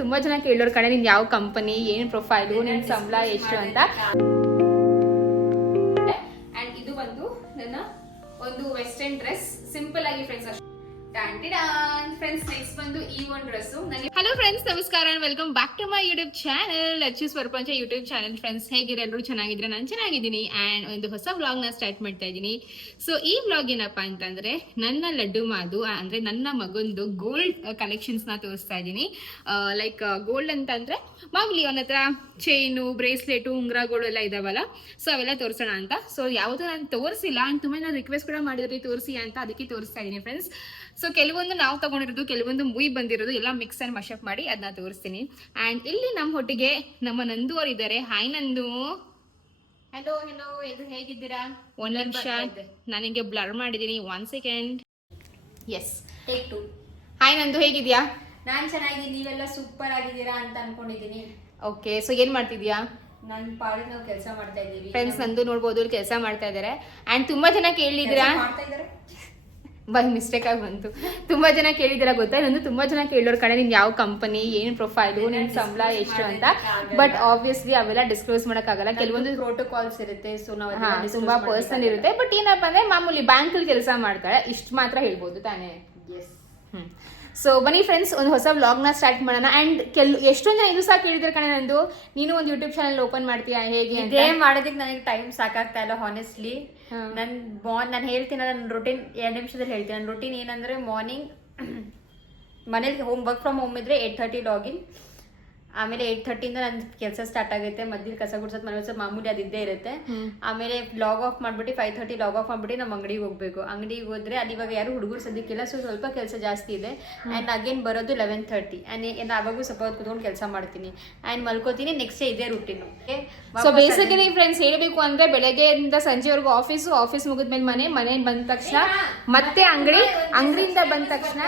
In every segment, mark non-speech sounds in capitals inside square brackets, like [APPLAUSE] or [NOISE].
ತುಂಬಾ ಜನ ಕೇಳೋರ್ ಕಡೆ ನಿನ್ ಯಾವ ಕಂಪನಿ ಏನ್ ಪ್ರೊಫೈಲು ನಿನ್ ಸಂಬಳ ಎಷ್ಟು ಅಂತ. ಅಂಡ್ ಇದು ಬಂದು ನನ್ನ ಒಂದು ವೆಸ್ಟರ್ನ್ ಡ್ರೆಸ್ ಸಿಂಪಲ್ ಆಗಿ ಫ್ರೆಂಡ್ಸ್ ಅಷ್ಟು. ಫ್ರೆಂಡ್ಸ್ ಹಲೋ ಫ್ರೆಂಡ್ಸ್ ನಮಸ್ಕಾರ. Welcome back to my YouTube channel Acchu's Prapancha YouTube channel friends ಹೇಗಿರೋ ಎಲ್ಲರೂ ಚೆನ್ನಾಗಿದ್ರೆ ನಾನು ಚೆನ್ನಾಗಿದ್ದೀನಿ. ಆ್ಯಂಡ್ ಒಂದು ಹೊಸ ವ್ಲಾಗ್ನ ಸ್ಟಾರ್ಟ್ ಮಾಡ್ತಾ ಇದ್ದೀನಿ. ಸೊ ಈ ವ್ಲಾಗ್ ಏನಪ್ಪ ಅಂತಂದ್ರೆ, ನನ್ನ ಲಡ್ಡು ಮಾದು ಅಂದ್ರೆ ನನ್ನ ಮಗಂದು ಗೋಲ್ಡ್ ಕಲೆಕ್ಷನ್ಸ್ನ ತೋರಿಸ್ತಾ ಇದ್ದೀನಿ. ಲೈಕ್ ಗೋಲ್ಡ್ ಅಂತಂದ್ರೆ, ಮಾಮೂಲಿ ಅವನ ಹತ್ರ ಚೈನು ಬ್ರೇಸ್ಲೆಟು ಉಂಗ್ರಗಳು ಎಲ್ಲ ಇದಾವಲ್ಲ? ಸೊ ಅವೆಲ್ಲ ತೋರಿಸೋಣ ಅಂತ. ಸೊ ಯಾವುದು ನಾನು ತೋರಿಸಿಲ್ಲ. ಅಂತ ತುಂಬ ನಾನು ರಿಕ್ವೆಸ್ಟ್ ಕೂಡ ಮಾಡಿದ್ರಿ, ತೋರಿಸಿ ಅಂತ ಅದಕ್ಕೆ ತೋರಿಸ್ತಾ ಇದ್ದೀನಿ ಫ್ರೆಂಡ್ಸ್ ಸೊ ಕೆಲವೊಂದು ನಾವು ತಗೊಂಡಿರೋದು ಕೆಲವೊಂದು ಮುಯ್ ಬಂದಿರೋದು ಎಲ್ಲ ಮಿಕ್ಸ್ ಅಂಡ್ ಮಶಪ್ ಮಾಡಿ ಅದನ್ನ ತೋರಿಸ್ತೀನಿ. ಅಂಡ್ ಇಲ್ಲಿ ನಮ್ಮ ಹೊಟ್ಟಿಗೆ ನಮ್ಮ ನಂದು ಅವರು ಇದ್ದಾರೆ. ಹಾಯ್ ನಂದು. ಹಲೋ ಹಲೋ ಇದು ಹೇಗಿದ್ದೀರಾ? ಒಂದ್ ನಿಮಿಷ. ನನಗೆ ಬ್ಲರ್ ಮಾಡಿದ್ದೀನಿ one second yes take two hi Nandu ಹೇಗಿದ್ಯಾ? ನಾನು ಚೆನ್ನಾಗಿದ್ದೀನಿ ನೀವೆಲ್ಲ ಸೂಪರ್ ಆಗಿದ್ದೀರಾ ಅಂತ ಅನ್ಕೊಂಡಿದ್ದೀನಿ. ಓಕೆ ಸೊ ಏನ್ ಮಾಡ್ತಿದ್ಯಾ? ನನ್ ಪಾಡಿಗೆ ನಾವು ಕೆಲಸ ಮಾಡ್ತಾ ಇದ್ದೀವಿ. ಫ್ರೆಂಡ್ಸ್ ನಂದು ನೋಡ್ಬೋದು ಕೆಲಸ ಮಾಡ್ತಾ ಇದ್ದಾರೆ ಅಂಡ್ ತುಂಬಾ ಜನ ಕೇಳಿದಿರಾ ಕೆಲ್ಸ ಮಾಡ್ತಾ ಇದ್ದಾರೆ ಬಂದ್ ಮಿಸ್ಟೇಕ್ ಆಗಿ ಬಂತು. ತುಂಬಾ ಜನ ಕೇಳಿದಿರ ಗೊತ್ತಾ? ನಂದು ತುಂಬಾ ಜನ ಕೇಳೋರ್ ಕಡೆ ನಿನ್ ಯಾವ ಕಂಪನಿ ಏನ್ ಪ್ರೊಫೈಲು ನಿನ್ ಸಂಬಳ ಎಷ್ಟು ಅಂತ? ಬಟ್ ಆಬ್ವಿಯಸ್ಲಿ ಅವೆಲ್ಲ ಡಿಸ್ಕ್ಲೋಸ್ ಆಗಲ್ಲ ಕೆಲವೊಂದು ಪ್ರೋಟೋಕಾಲ್ಸ್ ಇರುತ್ತೆ ಸೊ ನಾವು ತುಂಬಾ ಪರ್ಸನಲ್ ಇರುತ್ತೆ. ಬಟ್ ಏನಪ್ಪ ಅಂದ್ರೆ ಮಾಮೂಲಿ ಬ್ಯಾಂಕ್ ಅಲ್ಲಿ ಕೆಲಸ ಮಾಡ್ತಾಳೆ. ಇಷ್ಟು ಮಾತ್ರ ಹೇಳ್ಬೋದು ತಾನೇ? Yes hmm. ಸೊ ಬನ್ನಿ ಫ್ರೆಂಡ್ಸ್ ಒಂದು ಹೊಸ ವ್ಲಾಗ್ನ ಸ್ಟಾರ್ಟ್ ಮಾಡೋಣ. ಅಂಡ್ ಕೆಲ ಎಷ್ಟೊಂದು ಜನ ಇದು ಸಹ ಕೇಳಿದ್ರೆ ಕಣೆ ನಂದು. ನೀನು ಒಂದು ಯೂಟ್ಯೂಬ್ ಚಾನಲ್ ಓಪನ್ ಮಾಡ್ತೀಯಾ ಹೇಗೆ ಇದೇ ಮಾಡೋದಕ್ಕೆ ನನಗೆ ಟೈಮ್ ಸಾಕಾಗ್ತಾ ಇಲ್ಲ ಹಾನೆಸ್ಟ್ಲಿ ನನ್ನ ನನ್ ಮಾರ್ನ್ ನಾನು ಹೇಳ್ತೀನಿ ನನ್ನ ರೊಟೀನ್ ಎರಡು ನಿಮಿಷದಲ್ಲಿ ಹೇಳ್ತೀನಿ. ನನ್ನ ರೊಟೀನ್ ಏನಂದ್ರೆ ಮಾರ್ನಿಂಗ್ [CLEARS THROAT] ಮನೇಲಿ ಹೋಮ್ ವರ್ಕ್ ಫ್ರಮ್ ಹೋಮ್ ಇದ್ರೆ ಏಟ್ ಥರ್ಟಿ ಲಾಗಿನ್ ಆಮೇಲೆ ಏಟ್ ಥರ್ಟಿಯಿಂದ ನನ್ನ ಕೆಲಸ ಸ್ಟಾರ್ಟ್ ಆಗುತ್ತೆ ಮಧ್ಯಾಹ್ನ ಕಸ ಗುಡ್ಸೋದು ಮನೆ ಮಾಮೂಲಿ ಅದಿದ್ದೇ ಇರುತ್ತೆ. ಆಮೇಲೆ ಲಾಗ್ ಆಫ್ ಮಾಡ್ಬಿಟ್ಟು ಫೈವ್ ಥರ್ಟಿ ಲಾಗ್ ಆಫ್ ಮಾಡ್ಬಿಟ್ಟು ನಮ್ಮ ಅಂಗಡಿಗೆ ಹೋಗ್ಬೇಕು. ಅಂಗಡಿಗೆ ಹೋದ್ರೆ ಅಲ್ಲಿ ಇವಾಗ ಯಾರು ಹುಡುಗರು ಸದ್ಯಕ್ಕಿಲ್ಲ ಸೊ ಸ್ವಲ್ಪ ಕೆಲಸ ಜಾಸ್ತಿ ಇದೆ. ಆ್ಯಂಡ್ ಅಗೇನ್ ಬರೋದು ಲೆವೆನ್ ಥರ್ಟಿ ಆ್ಯಂಡ್ ಆವಾಗೂ ಸ್ವಲ್ಪ ಹೊತ್ತು ಕುತ್ಕೊಂಡು ಕೆಲಸ ಮಾಡ್ತೀನಿ. ಆ್ಯಂಡ್ ಮಲ್ಕೋತೀನಿ ನೆಕ್ಸ್ಟ್ ಇದೇ ರುಟೀನು ಸೊ ಬೇಸಿಕಲಿ ಫ್ರೆಂಡ್ಸ್ ಹೇಳಬೇಕು ಅಂದ್ರೆ ಬೆಳಗ್ಗೆಯಿಂದ ಸಂಜೆವರೆಗೂ ಆಫೀಸು ಆಫೀಸ್ ಮುಗಿದ್ಮೇಲೆ ಮನೆ ಮನೆ ಬಂದ ತಕ್ಷಣ ಮತ್ತೆ ಅಂಗಡಿ ಅಂಗಡಿಯಿಂದ ಬಂದ ತಕ್ಷಣ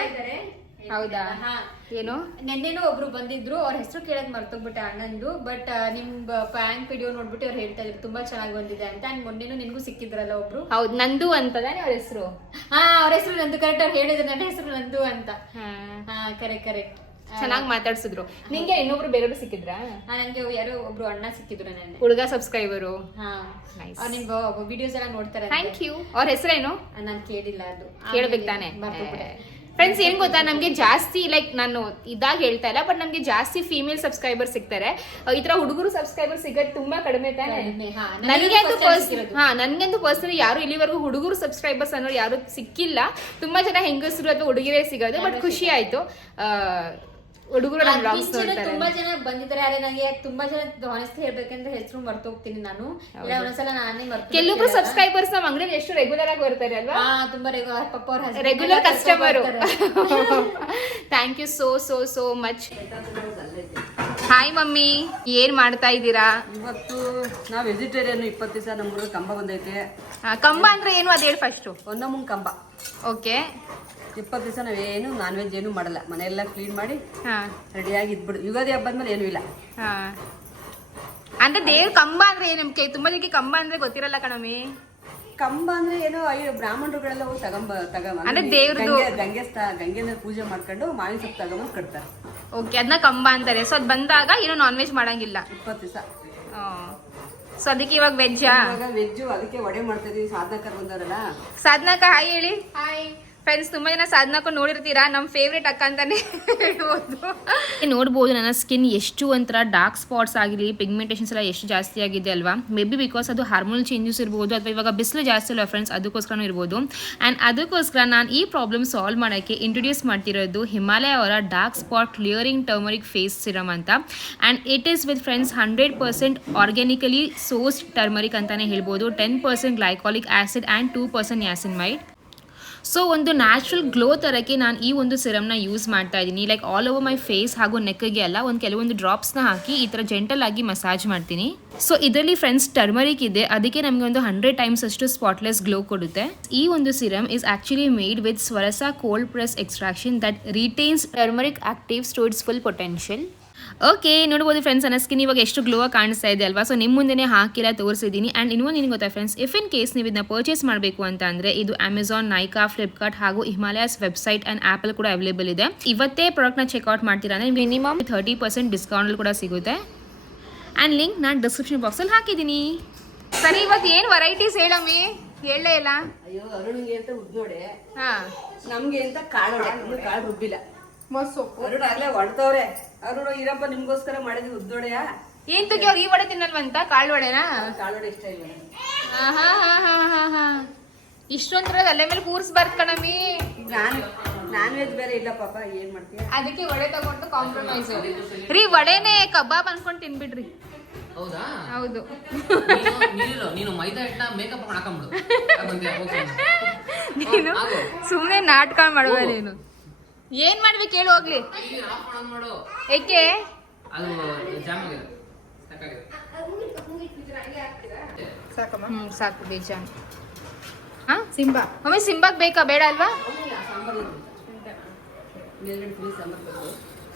ಹೌದಾ? ಹಾ. ಏನು? ನೆನ್ನೆನೂ ಒಬ್ರು ಬಂದಿದ್ರು ಅವ್ರ ಹೆಸರು ಕೇಳಕ್ ಮರ್ತೋಗ್ಬಿಟ್ಟೆ ಅಣ್ಣಂದು ಬಟ್ ನಿಮ್ ಪ್ಯಾಂಕ್ ವಿಡಿಯೋ ನೋಡ್ಬಿಟ್ಟು ಅವ್ರು ಹೇಳ್ತಾ ಇದ್ರು ತುಂಬಾ ಚೆನ್ನಾಗಿ ಬಂದಿದೆ ಅಂತ. ಅಂಡ್ ಮೊನ್ನೆನೂ ನಿನ್ಗೂ ಸಿಕ್ಕಿದ್ರಲ್ಲ ಒಬ್ರು. ಹೌದು ನಂದು ಅಂತದಾನೆ ಅವ್ರ ಹೆಸರು? ಹಾ ಅವ್ರ ಹೆಸರು ನಂದು ಕರೆಕ್ಟ್ ಅವ್ರು ಹೇಳಿದ್ರು ನನ್ನ ಹೆಸರು ನಂದು ಅಂತ. ಹಾ. ಕರೆಕ್ಟ್ ಕರೆಕ್ಟ್ ಚೆನ್ನಾಗಿ ಮಾತಾಡ್ಸಿದ್ರು. ನಿಂಗೆ ಇನ್ನೊಬ್ರು ಬೇರೆಯವರು ಸಿಕ್ಕಿದ್ರಾ? ನನ್ಗೆ ಯಾರೋ ಒಬ್ರು ಅಣ್ಣ ಸಿಕ್ಕಿದ್ರು ನೆನ್ನೆ. ಹುಡುಗ ಸಬ್ಸ್ಕ್ರೈಬರು. ಅವ್ರು ನಿಮ್ ವಿಡಿಯೋಸ್ ಎಲ್ಲ ನೋಡ್ತಾರೆ ಥ್ಯಾಂಕ್ ಯು ಅವ್ರ ಹೆಸರೇನು? ನಾನು ಕೇಳಿಲ್ಲ ಅದು. ಕೇಳ್ಬೇಕು ತಾನೆ. ಫ್ರೆಂಡ್ಸ್ ಏನ್ ಗೊತ್ತಾ? ನಮ್ಗೆ ಜಾಸ್ತಿ ಲೈಕ್ ನಾನು ಇದಾಗ ಹೇಳ್ತಾ ಇಲ್ಲ ಬಟ್ ನಮ್ಗೆ ಜಾಸ್ತಿ ಫೀಮೇಲ್ ಸಬ್ಸ್ಕ್ರೈಬರ್ ಸಿಗ್ತಾರೆ. ಈ ತರ ಹುಡುಗರು ಸಬ್ಸ್ಕ್ರೈಬರ್ ಸಿಗೋದು ತುಂಬಾ ಕಡಿಮೆ ತಾನೆ. ಕಡಿಮೆ, ಹಾ. ನನ್ಗಂತೂ ಪರ್ಸನಲಿ ಯಾರು ಇಲ್ಲಿವರೆಗೂ ಹುಡುಗರು ಸಬ್ಸ್ಕ್ರೈಬರ್ಸ್ ಅನ್ನೋರು ಯಾರು ಸಿಕ್ಕಿಲ್ಲ. ತುಂಬಾ ಜನ ಹೆಂಗಸರು ಅಥವಾ ಹುಡುಗಿರೇ ಸಿಗೋದು ಬಟ್ ಖುಷಿ ಆಯ್ತು. ಹುಡುಗರು ನೋಡ್ತಾರೆ. ತುಂಬಾ ಜನ ಬಂದಿದ್ದಾರೆ. ಆದ್ರೆ ನನಗೆ ತುಂಬಾ ಜನ ಹಾನೆಸ್ಟ್ ಹೇಳ್ಬೇಕಂದ್ರೆ ಹೆಸರು ಮರ್ತೋಗ್ತೀನಿ ನಾನು. ಇಲ್ಲ ಒಂದ್ಸಲ ನಾನೇ ಮರ್ತು ಕೆಲವೊಬ್ರು ಸಬ್ಸ್ಕ್ರೈಬರ್ಸ್ ನಮ್ಮ ಅಂಗಡಿ ಎಷ್ಟು ರೆಗ್ಯುಲರ್ ಆಗಿ ಬರ್ತಾರೆ ಅಲ್ವಾ? ಹಾ ತುಂಬಾ ರೆಗ್ಯುಲರ್ ಪಪ್ಪ ಅವ್ರ husband ರೆಗ್ಯುಲರ್ ಎಲ್ಲ customer thank you so so so much hi mummy. ಏನ್ ಮಾಡ್ತಾ ಇದ್ದೀರಾ? ಇವತ್ತು ನಾವು ವೆಜಿಟೇರಿಯನ್ ಇಪ್ಪತ್ತು ದಿವಸ ನಮ್ಗೆ ಕಂಬ ಬಂದೈತೆ. ಆ, ಕಂಬ ಅಂದ್ರೆ ಏನು? ಅದ್ ಹೇಳಿ ಫಸ್ಟ್ ಒಂದಮ್ಮನ ಕಂಬ. ಓಕೆ ಇಪ್ಪತ್ತು ದಿವಸ ನಾವೇನು ನಾನ್ ವೆಜ್ ಏನು ಮಾಡಲ್ಲ. ಮನೆಯೆಲ್ಲ ಕ್ಲೀನ್ ಮಾಡಿ ಹಾ. ರೆಡಿಯಾಗಿ ಇದ್ಬಿಡು ಯುಗಾದಿ ಹಬ್ಬದ ಮೇಲೆ ಏನೂ ಇಲ್ಲ. ಹಾ. ಅಂದ್ರೆ ದೇವ್ರ ಕಂಬ ಅಂದ್ರೆ ಏನ್ ನಮ್ಗೆ ತುಂಬಾ ಜನಕ್ಕೆ ಕಂಬ ಅಂದ್ರೆ ಗೊತ್ತಿರಲ್ಲ ಕಣಮಿ ಕಂಬ ಅಂದ್ರೆ ಏನೋ ಅಯ್ಯೋ ಬ್ರಾಹ್ಮಣರುಗಳೆಲ್ಲ ಹೋಗಿ ತಗೊಂಬ ತಗೊಂಬ ಅಂದ್ರೆ ದೇವ್ರದ್ದು- ಗಂಗೆ ಗಂಗೆ ಗಂಗೆನ ಪೂಜೆ ಮಾಡ್ಕೊಂಡು ಮಾವಿನ ಸೊಪ್ಪು ತಗೊಂಬಂದು ಕಟ್ತಾರೆ. ಓಕೆ ಅದನ್ನ ಕಂಬ ಅಂತಾರೆ. ಸೊ ಅದ್ ಬಂದಾಗ ಏನೋ ನಾನ್ ವೆಜ್ ಮಾಡಂಗಿಲ್ಲ. ಇಪ್ಪತ್ತು ದಿವಸ. ಸೊ ಅದಕ್ಕೆ ಇವಾಗ ವೆಜ್ ವೆಜ್ ವೆಜ್ಜು ಅದಕ್ಕೆ ವಡೆ ಮಾಡ್ತಾ ಇದೀವಿ. ಸಾಧಕರು ಬಂದವರಲ್ಲ. ಸಾಧನಕ ಹಾಯ್ ಹೇಳಿ. ಹಾಯ್ ಫ್ರೆಂಡ್ಸ್ ತುಂಬಾ ಜನ ಸಾಧನಕ ನೋಡಿರ್ತೀರಾ? ನಮ್ಮ ಫೇವ್ರೇಟ್ ಅಕ್ಕ ಅಂತಾನೆ ಹೇಳ್ಬೋದು. ನೋಡ್ಬೋದು, ನನ್ನ ಸ್ಕಿನ್ ಎಷ್ಟು ಒಂಥರ ಡಾರ್ಕ್ ಸ್ಪಾಟ್ಸ್ ಆಗಿರಲಿ ಪಿಗ್ಮೆಂಟೇಷನ್ಸ್ ಎಲ್ಲ ಎಷ್ಟು ಜಾಸ್ತಿ ಆಗಿದೆ ಅಲ್ವಾ? ಮೇ ಬಿ ಬಿಕಾಸ್ ಅದು ಹಾರ್ಮೋನಲ್ ಚೇಂಜಸ್ ಇರ್ಬೋದು, ಅಥವಾ ಇವಾಗ ಬಿಸಿಲು ಜಾಸ್ತಿ ಅಲ್ವಾ ಫ್ರೆಂಡ್ಸ್ ಅದಕ್ಕೋಸ್ಕರನೂ ಇರ್ಬೋದು. ಆ್ಯಂಡ್ ಅದಕ್ಕೋಸ್ಕರ ನಾನು ಈ ಪ್ರಾಬ್ಲಮ್ ಸಾಲ್ವ್ ಮಾಡೋಕ್ಕೆ ಇಂಟ್ರೊಡ್ಯೂಸ್ ಮಾಡ್ತಿರೋದು ಹಿಮಾಲಯ ಅವರ dark spot clearing turmeric face serum ಅಂತ. And it is with friends hundred percent organically source turmeric ಅಂತಾನೆ ಹೇಳ್ಬೋದು. Ten percent glycolic acid and two percent niacinamide so ಒಂದು ನ್ಯಾಚುರಲ್ ಗ್ಲೋ ತರಕ್ಕೆ ನಾನು ಈ ಒಂದು ಸಿರಮ್ನ ಯೂಸ್ ಮಾಡ್ತಾ ಇದ್ದೀನಿ. Like all over my face ಹಾಗೂ ನೆಕ್ಗೆ ಎಲ್ಲ ಒಂದು ಕೆಲವೊಂದು ಡ್ರಾಪ್ಸ್ನ ಹಾಕಿ ಈ ಥರ ಜೆಂಟಲ್ ಆಗಿ ಮಸಾಜ್ ಮಾಡ್ತೀನಿ. ಸೊ ಇದರಲ್ಲಿ ಫ್ರೆಂಡ್ಸ್ ಟರ್ಮರಿಕ್ ಇದೆ. ಅದಕ್ಕೆ ನಮಗೆ ಒಂದು ಹಂಡ್ರೆಡ್ ಟೈಮ್ಸ್ ಅಷ್ಟು ಸ್ಪಾಟ್ಲೆಸ್ ಗ್ಲೋ ಕೊಡುತ್ತೆ. ಈ ಒಂದು serum is actually made with Swarasa cold press extraction that retains turmeric active stores full potential okay ನೋಡ್ಬೋದು ಫ್ರೆಂಡ್ಸ್ ನನ್ನ ಸ್ಕಿನ್ ಇವಾಗ ಎಷ್ಟು ಗ್ಲೋ ಕಾಣಿಸ್ತಾ ಇದೆ ಅಲ್ವಾ? ಸೊ ನಿಮ್ಮ ಮುಂದೆನೇ ಹಾಕಿಲ್ಲ ತೋರಿಸಿದ್ದೀನಿ. ಆ್ಯಂಡ್ ಇನ್ನೊಂದು ನಿನಗೆ ಗೊತ್ತಾ ಫ್ರೆಂಡ್ಸ್ ಇಫ್ ಇನ್ ಕೇಸ್ ನೀವು ಇದನ್ನ ಪರ್ಚೇಸ್ ಮಾಡಬೇಕು ಅಂತ ಅಂದರೆ ಇದು ಅಮೆಝಾನ್ ನೈಕಾ ಫ್ಲಿಪ್ಕಾರ್ಟ್ ಹಾಗೂ ಹಿಮಾಲಯಸ್ ವೆಬ್ಸೈಟ್ ಆ್ಯಂಡ್ ಆ್ಯಪಲ್ ಕೂಡ ಅವೈಲೇಬಲ್ ಇದೆ. ಇವತ್ತೇ ಪ್ರಾಡಕ್ಟ್ನ ಚೆಕ್ಔಟ್ ಮಾಡ್ತೀರಾ ಅಂದರೆ ಮಿನಿಮಮ್ ಥರ್ಟಿ ಪರ್ಸೆಂಟ್ ಡಿಸ್ಕೌಂಟ್ ಕೂಡ ಸಿಗುತ್ತೆ. ಆ್ಯಂಡ್ ಲಿಂಕ್ ನಾನು ಡಿಸ್ಕ್ರಿಪ್ಷನ್ ಬಾಕ್ಸಲ್ಲಿ ಹಾಕಿದ್ದೀನಿ. ಸರಿ ಇವತ್ತು ಏನು ವೆರೈಟೀಸ್ ಹೇಳಮ್ಮಿ? ಹೇಳಲೇ ಇಲ್ಲ. ಅಯ್ಯೋ ಅರುಣಿಗೆ ಅಂತ ಉದ್ದೋಡೆ. ಹಾಂ. ನಮಗೆ ಅಂತ ಕಾಳೋಡೆ. ಕಾಳು ರುಬ್ಬಿಲ್ಲ. ಮೊಸ್ಸು ಅರುಣ ಆಗ್ಲೇ ಹೊಡ್ತವ್ರೆ ಅರುಣ ಇರಪ್ಪ ನಿಮ್ಗೋಸ್ಕರ ಮಾಡಿದ್ವಿ ಉದ್ದೋಡೆಯ? ಏನ್ ತೆಗಿಯೋರು ಈ ವಡೆ ತಿನ್ನಲ್ವಂತ ಕಾಳು ವಡೆನಾ? ಕಾಳೋಡೆ ಇಷ್ಟ ಇಲ್ಲ ಆಹಾ, ಹಾ, ಹಾ, ಅಲ್ಲೇ ಮೇಲೆ ಕೂರ್ಸ್ಬಾರ್ದು ಕಣಮಿ ನಾನ್ ನಾನ್ ವೆಜ್ ಬೇರೆ ಇಲ್ಲ ಪಾಪ ಏನ್ ಮಾಡ್ತೀಯ? ಅದಕ್ಕೆ ವಡೆ ತಗೊಂಡು ಕಾಂಪ್ರಮೈಸ್ ರೀ ವಡೆನೆ ಕಬಾಬ್ ಅನ್ಕೊಂಡು ತಿನ್ಬಿಡ್ರಿ. ಹೌದಾ? ಹೌದು. ನೀನು ನೀನಿರು ನೀನು ಮೈದಾ ಹಿಟ್ಟನ್ನ ಮೇಕಪ್ ಹಾಕೊಂಡ್ಬಿಡು ನೀನು ಸುಮ್ಮನೆ ನಾಟಕ ಮಾಡುವ ನೀನು. ಏನ್ ಮಾಡ್ಬೇಕು ಹೇಳು ಹೋಗ್ಲಿ. ಏಕೆ? ಹ್ಮ್ ಸಾಕು ಬೇಜಾನ್. ಹಾ ಸಿಂಬಾ. ಒಮ್ಮೆ ಸಿಂಬಾಗ್ ಬೇಕಾ? ಬೇಡ ಅಲ್ವಾ?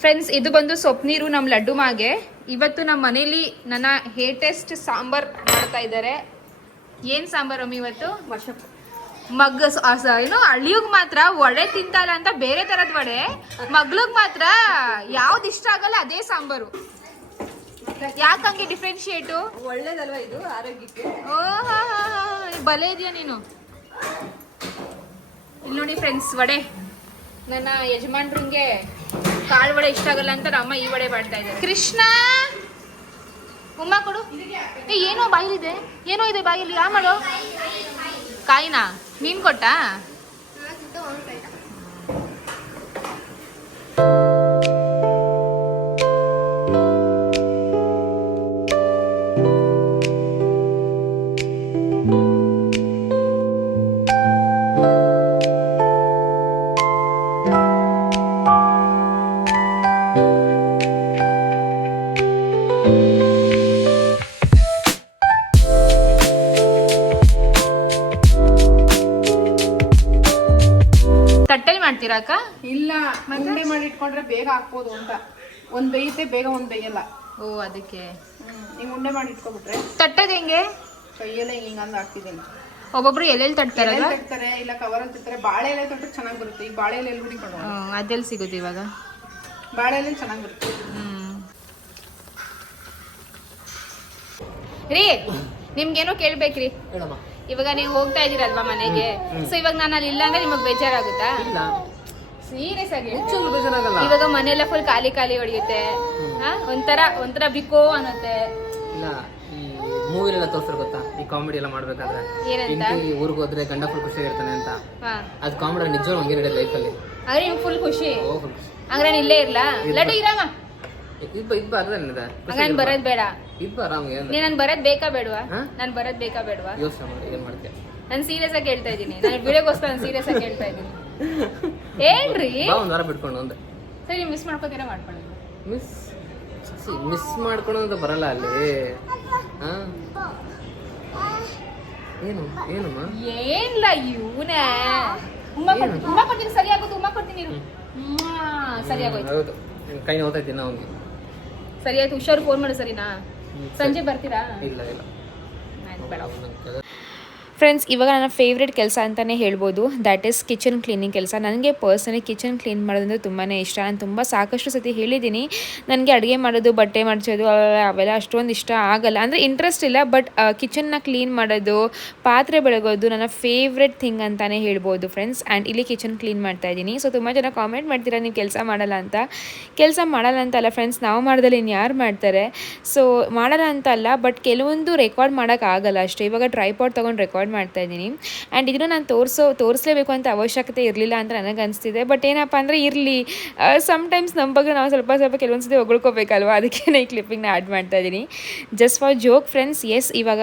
ಫ್ರೆಂಡ್ಸ್ ಇದು ಬಂದು ಸೊಪ್ನೀರು ನಮ್ಮ ಲಡ್ಡು ಮಾಗೆ. ಇವತ್ತು ನಮ್ಮ ಮನೇಲಿ ನನ್ನ ಹೇಟೆಸ್ಟ್ ಸಾಂಬಾರ್ ಮಾಡ್ತಾ ಇದ್ದಾರೆ ಏನ್ ಸಾಂಬಾರ್ ಅಮ್ಮ ಇವತ್ತು? ಮಶಪ್ ಮಗ್ ಏನು ಹಳ್ಳಿಗ್ ಮಾತ್ರ ವಡೆ ತಿಂತಲ್ಲ ಅಂತ ಬೇರೆ ತರದ್ ವಡೆ. ಮಗ್ಳಿಗ್ ಮಾತ್ರ ಯಾವ್ದು ಇಷ್ಟ ಆಗಲ್ಲ ಅದೇ ಸಾಂಬಾರು. ಯಾಕಂಗೆ ಡಿಫ್ರೆನ್ಶಿಯೇಟು ಒಳ್ಳೇದಲ್ವಾ ಇದು ಆರೋಗ್ಯಕ್ಕೆ? ಬಲೆ ಇದೆಯಾ ನೀನು? ಇಲ್ಲಿ ನೋಡಿ ಫ್ರೆಂಡ್ಸ್ ವಡೆ. ನನ್ನ ಯಜಮಾನ್ರಿಗೆ ಕಾಳು ವಡೆ ಇಷ್ಟ ಆಗಲ್ಲ ಅಂತ ನಮ್ಮ ಈ ವಡೆ ಮಾಡ್ತಾ ಇದ್ದಾರೆ. ಕೃಷ್ಣ! ಉಮ್ಮ ಕೊಡು. ಏನೋ ಬಾಯಿಲಿದೆ. ಏನೋ ಇದೆ ಬಾಯಿಲಿ ಯಾ ಮಾಡೋ? ಕಾಯಿನಾ? ನೀನ್ ಕೊಟ್ಟಾ? ಬೇಗ ಹಾಕ್ಬೋದು ಅಂತ. ಒಂದ್ ಬೇಯುತ್ತೆ ಬೇಗ ಒಂದ್ ಬೇಯಲ್ಲ ಓ ಅದಕ್ಕೆ. ನೀವು ಉಂಡೆ ಮಾಡಿ ಇಟ್ಕೊಬಿಟ್ರೆ. ತಟ್ಟದ ಹೆಂಗೆ? ಕೈಯೆಲ್ಲ ಹಿಂಗ್ ಅಂದ್ ಹಾಕ್ತಿದ್ದೀನಿ. ಒಬ್ಬೊಬ್ರು ಎಲ್ಲೆಲ್ಲಿ ತರ್ತಾರೆ ಇಲ್ಲ ಕವರ್ ಅಲ್ಲಿ ತರ್ತಾರೆ ಬಾಳೆ ಎಲೆ ತೊಟ್ಟರೆ ಚೆನ್ನಾಗಿ ಬರುತ್ತೆ. ಈಗ ಬಾಳೆ ಎಲೆ ಎಲ್ಲಿ ಹುಡಿಕೊಂಡು ಅದೆಲ್ಲಿ ಸಿಗುತ್ತೆ ಇವಾಗ? ಬಾಳೆ ಎಲೆ ಚೆನ್ನಾಗಿ ಬರುತ್ತೆ. ಹ್ಮ್. ರೀ ನಿಮ್ಗೇನೋ ಕೇಳ್ಬೇಕ್ರಿ. ಇವಾಗ ನೀವು ಹೋಗ್ತಾ ಇದೀರಲ್ವಾ ಮನೆಗೆ? ಸೊ ಇವಾಗ ನಾನು ಅಲ್ಲಿ ಇಲ್ಲ ಅಂದ್ರೆ ನಿಮಗ್ ಬೇಜಾರಾಗುತ್ತಾ? ಇಲ್ಲ. ಸೀರಿಯಸ್ ಆಗಿ ಬೇಜಾರಾಗಲ್ಲ ಇವಾಗ ಮನೆಯೆಲ್ಲ ಫುಲ್ ಖಾಲಿ ಖಾಲಿ ಹೊಡಿಯುತ್ತೆ. ಒಂಥರ ಒಂಥರ ಬಿಕೋ ಅನ್ನತ್ತೆ. ಇಲ್ಲ ಈ ಮೂವಿಲೆಲ್ಲ ತೋರ್ಸ್ತಾರೆ ಗೊತ್ತಾ? ಈ ಕಾಮಿಡಿ ಎಲ್ಲ ಮಾಡ್ಬೇಕಾದ್ರೆ. ಏನಂತ? ಹೆಂಡತಿ ಊರಿಗೆ ಹೋದ್ರೆ ಗಂಡ ಫುಲ್ ಇರ್ತಾನೆ ಅಂತ. ಹಾ. ಅದು ಕಾಮಿಡಿ ನಿಜವಾಗ್ಲೂ ಹಂಗೆ ನಡೆಯೋದು ಲೈಫಲ್ಲಿ ಆದ್ರೆ ನಿಮ್ಗೆ ಫುಲ್ ಖುಷಿ? ಓ ಫುಲ್ ಖುಷಿ. ಹಂಗ್ರೆ ನಾನು ಇಲ್ಲೇ ಇರ್ಲಾ? ಲಡ್ಡು ಇರಮ್ಮ ಇದ್ ಇದ್. ಬಾರ್ದೇನಿದೆ ಹಂಗ ನಾನ್ ಬರೋದ್ ಬೇಡ. ಇದ್ ಆರಾಮಾಗಿ ನೀ ನಾನ್ ಬರೋದ್ ಬೇಕಾ ಬೇಡವಾ? ಹಾ? ನಾನ್ ಬರೋದ್ ಬೇಕಾ ಬೇಡವಾ? ಯೋಚನೆ ಮಾಡಿ ಏನ್ ಮಾಡ್ತೀಯ? ನಾನು ಸೀರಿಯಸ್ ಆಗಿ ಹೇಳ್ತಾ ಇದ್ದೀನಿ. ನಾನು ವಿಡಿಯೋಗೋಸ್ಕರ ನಾನು ಸೀರಿಯಸ್ ಆಗಿ ಹೇಳ್ತಾ ಇದ್ದೀನಿ. [LAUGHS] ಏನ್ರಿ? ಒಂದ್ ವಾರ ಬಿಟ್ಕೊಂಡು ಒಂದೆ ಸರಿ ಮಿಸ್ ಮಾಡ್ಕೋತೀರಾ ಮಾಡ್ಕೊಳ್ಳಿ. ಮಿಸ್ ಮಿಸ್ ಮಾಡ್ಕೊಳೋದು ಬರಲ್ಲ ಅಲ್ಲಿ. ಹಾ? ಏನು ಏನಮ್ಮ? ಏನ್ಲ ಇವನೇ? ಉಮ್ಮ ಕೊಡ್ತೀನಿ ಉಮ್ಮ ಕೊಡ್ತೀನಿ ಸರಿ ಆಗೋದು ಉಮ್ಮ ಕೊಡ್ತೀನಿ ಇರು. ಮ್ವಾ, ಸರಿ ಆಗೋಯ್ತು. ಹೌದು. ನಿನ್ ಕೈ ನೋತೈತಿ ನಾ ಅವ್ನಿಗೆ? ಸರಿ ಆಯ್ತು ಹುಷಾರು ಫೋನ್ ಮಾಡು ಸರಿನಾ? ಸಂಜೆ ಬರ್ತೀರಾ? ಇಲ್ಲ ಇಲ್ಲ. ಆಯ್ತು ಬೇಡ. ಅವ್ನು ಫ್ರೆಂಡ್ಸ್, ಇವಾಗ ನನ್ನ ಫೇವ್ರೆಟ್ ಕೆಲಸ ಅಂತಲೇ ಹೇಳ್ಬೋದು. ದ್ಯಾಟ್ ಈಸ್ ಕಿಚನ್ ಕ್ಲೀನಿಂಗ್ ಕೆಲಸ. ನನಗೆ ಪರ್ಸನಲಿ ಕಿಚನ್ ಕ್ಲೀನ್ ಮಾಡೋದಂದ್ರೆ ತುಂಬಾ ಇಷ್ಟ. ನಾನು ತುಂಬ ಸಾಕಷ್ಟು ಸತಿ ಹೇಳಿದ್ದೀನಿ. ನನಗೆ ಅಡುಗೆ ಮಾಡೋದು, ಬಟ್ಟೆ ಮಾಡಿಸೋದು ಅವೆಲ್ಲ ಅಷ್ಟೊಂದು ಇಷ್ಟ ಆಗಲ್ಲ. ಅಂದರೆ ಇಂಟ್ರೆಸ್ಟ್ ಇಲ್ಲ ಬಟ್ ಕಿಚನ್ನ ಕ್ಲೀನ್ ಮಾಡೋದು, ಪಾತ್ರೆ ಬೆಳಗೋದು ನನ್ನ ಫೇವ್ರೆಟ್ ಥಿಂಗ್ ಅಂತಲೇ ಹೇಳ್ಬೋದು ಫ್ರೆಂಡ್ಸ್. ಆ್ಯಂಡ್ ಇಲ್ಲಿ ಕಿಚನ್ ಕ್ಲೀನ್ ಮಾಡ್ತಾ ಇದ್ದೀನಿ. ಸೊ ತುಂಬ ಜನ ಕಾಮೆಂಟ್ ಮಾಡ್ತೀರಾ, ನೀವು ಕೆಲಸ ಮಾಡಲ್ಲ ಅಂತ. ಕೆಲಸ ಮಾಡಲ್ಲ ಅಂತ ಅಲ್ಲ ಫ್ರೆಂಡ್ಸ್, ನಾವು ಮಾಡ್ದಲ್ಲಿ ಇನ್ನು ಯಾರು ಮಾಡ್ತಾರೆ? ಸೊ ಮಾಡಲ್ಲ ಅಂತ ಅಲ್ಲ ಬಟ್ ಕೆಲವೊಂದು ರೆಕಾರ್ಡ್ ಮಾಡೋಕ್ಕಾಗಲ್ಲ ಅಷ್ಟೇ. ಇವಾಗ ಟ್ರೈಪಾಡ್ ತೊಗೊಂಡು ರೆಕಾರ್ಡ್ ಮಾಡ್ತಾ ಇದ್ದೀನಿ. ಆ್ಯಂಡ್ ಇದನ್ನು ನಾನು ತೋರಿಸೋ, ತೋರಿಸಲೇಬೇಕು ಅಂತ ಅವಶ್ಯಕತೆ ಇರಲಿಲ್ಲ ಅಂತ ನನಗೆ ಅನಿಸ್ತಿದೆ ಬಟ್ ಏನಪ್ಪ ಅಂದರೆ ಇರಲಿ. ಸಮ್ಟೈಮ್ಸ್ ನಮ್ಮ ಬಗ್ಗೆ ನಾವು ಸ್ವಲ್ಪ ಸ್ವಲ್ಪ ಕೆಲವೊಂದು ಸತಿ ಹೊಗಳ್ಕೋಬೇಕಲ್ವ? ಅದಕ್ಕೆ ಈ ಕ್ಲಿಪ್ಪಿಂಗ್ನ ಆ್ಯಡ್ ಮಾಡ್ತಾ ಇದ್ದೀನಿ. Just for joke friends yes ಇವಾಗ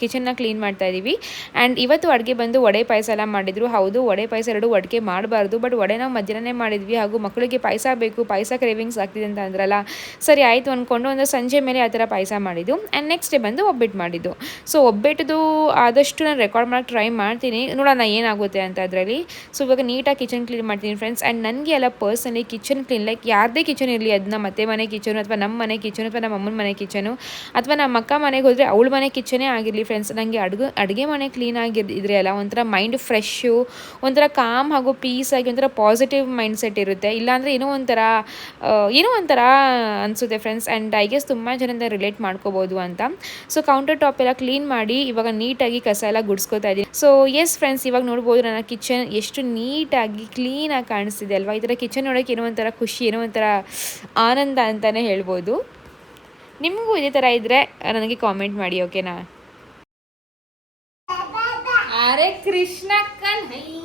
ಕಿಚನ್ನ ಕ್ಲೀನ್ ಮಾಡ್ತಾ ಇದ್ದೀವಿ ಆ್ಯಂಡ್ ಇವತ್ತು ಅಡುಗೆ ಬಂದು ವಡೆ ಪಾಯಸ ಎಲ್ಲ ಮಾಡಿದ್ರು. ಹೌದು, ವಡೆ ಪಾಯಸ ಎರಡು ಅಡುಗೆ ಮಾಡಬಾರ್ದು. ಬಟ್ ವಡೆ ನಾವು ಮಧ್ಯಾಹ್ನನೇ ಮಾಡಿದ್ವಿ. ಹಾಗೂ ಮಕ್ಕಳಿಗೆ ಪಾಯಸ ಬೇಕು, ಪಾಯಸ ಕ್ರೇವಿಂಗ್ಸ್ ಆಗ್ತಿದೆ ಅಂತ ಅಂದ್ರಲ್ಲ. ಸರಿ, ಆಯಿತು ಅಂದ್ಕೊಂಡು ಒಂದು ಸಂಜೆ ಮೇಲೆ ಆ ಥರ ಪಾಯಸ ಮಾಡಿದ್ದು. ಆ್ಯಂಡ್ ನೆಕ್ಸ್ಟ್ ಡೇ ಬಂದು ಒಬ್ಬಿಟ್ಟು ಮಾಡಿದ್ದು. ಸೊ ಒಬ್ಬಿಟ್ಟದು ಆದಷ್ಟು ನಾನು ರೆಕಾರ್ಡ್ ಮಾಡೋಕ್ಕೆ ಟ್ರೈ ಮಾಡ್ತೀನಿ. ನೋಡೋಣ ಏನಾಗುತ್ತೆ ಅಂತ ಅದರಲ್ಲಿ. ಸೊ ಇವಾಗ ನೀಟಾಗಿ ಕಿಚನ್ ಕ್ಲೀನ್ ಮಾಡ್ತೀನಿ ಫ್ರೆಂಡ್ಸ್ ಆ್ಯಂಡ್ ನನಗೆ ಎಲ್ಲ ಪರ್ಸನಲಿ ಕಿಚನ್ ಕ್ಲೀನ್ ಲೈಕ್ ಯಾರದೇ ಕಿಚನ್ ಇರಲಿ ಅದನ್ನ ಮತ್ತೆ ಮನೆ ಕಿಚನು ಅಥವಾ ನಮ್ಮ ಮನೆ ಕಿಚನು ಅಥವಾ ನಮ್ಮ ಅಮ್ಮನ ಮನೆ ಕಿಚನು ಅಥವಾ ನಮ್ಮ ಅಕ್ಕ ಮನೆಗೆ ಹೋದರೆ ಅವಳ ಮನೆ ಕಿಚನೇ ಆಗಿರಲಿ ಫ್ರೆಂಡ್ಸ್ ನನಗೆ ಅಡುಗೆ ಅಡುಗೆ ಮನೆ ಕ್ಲೀನ್ ಆಗಿದ್ರೆ ಅಲ್ಲ ಒಂಥರ ಮೈಂಡ್ ಫ್ರೆಶ್ಶು ಒಂಥರ ಕಾಮ್ ಹಾಗೂ ಪೀಸ್ ಆಗಿ, ಒಂಥರ ಪಾಸಿಟಿವ್ ಮೈಂಡ್ ಸೆಟ್ ಇರುತ್ತೆ. ಇಲ್ಲಾಂದರೆ ಏನೋ ಒಂಥರ ಏನೋ ಒಂಥರ ಅನಿಸುತ್ತೆ ಫ್ರೆಂಡ್ಸ್ ಆ್ಯಂಡ್ ಐ ಗೆಸ್ ತುಂಬ ಜನದ ರಿಲೇಟ್ ಮಾಡ್ಕೋಬೋದು ಅಂತ. ಸೊ ಕೌಂಟರ್ ಟಾಪ್ ಎಲ್ಲ ಕ್ಲೀನ್ ಮಾಡಿ, ಇವಾಗ ನೀಟಾಗಿ ಕಸ ಎಲ್ಲ ಗುಡಿಸ್ಕೊತಾ ಇದ್ದೀನಿ. ಸೊ ಎಸ್ ಫ್ರೆಂಡ್ಸ್ ಇವಾಗ ನೋಡ್ಬೋದು ನನ್ನ ಕಿಚನ್ ಎಷ್ಟು ನೀಟಾಗಿ ಕ್ಲೀನಾಗಿ ಕಾಣಿಸ್ತಿದೆ ಅಲ್ವಾ? ಈ ಥರ ಕಿಚನ್ ನೋಡೋಕೆ ಏನೋ ಒಂಥರ ಖುಷಿ, ಏನೋ ಒಂಥರ ಆನಂದ ಅಂತಲೇ ಹೇಳ್ಬೋದು. ನಿಮಗೂ ಇದೇ ಥರ ಇದ್ದರೆ ನನಗೆ ಕಾಮೆಂಟ್ ಮಾಡಿ ಓಕೆನಾ ಅರೆ ಕೃಷ್ಣ ಕನ್ಹಯ್ಯ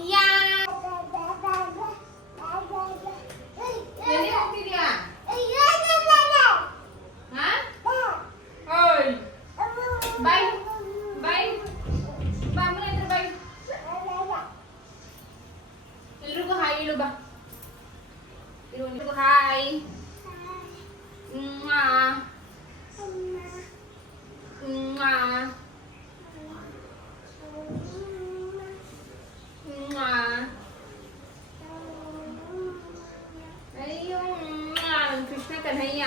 ಅಯ್ಯೋ. ಕೃಷ್ಣ ಕನ್ಹಯ್ಯ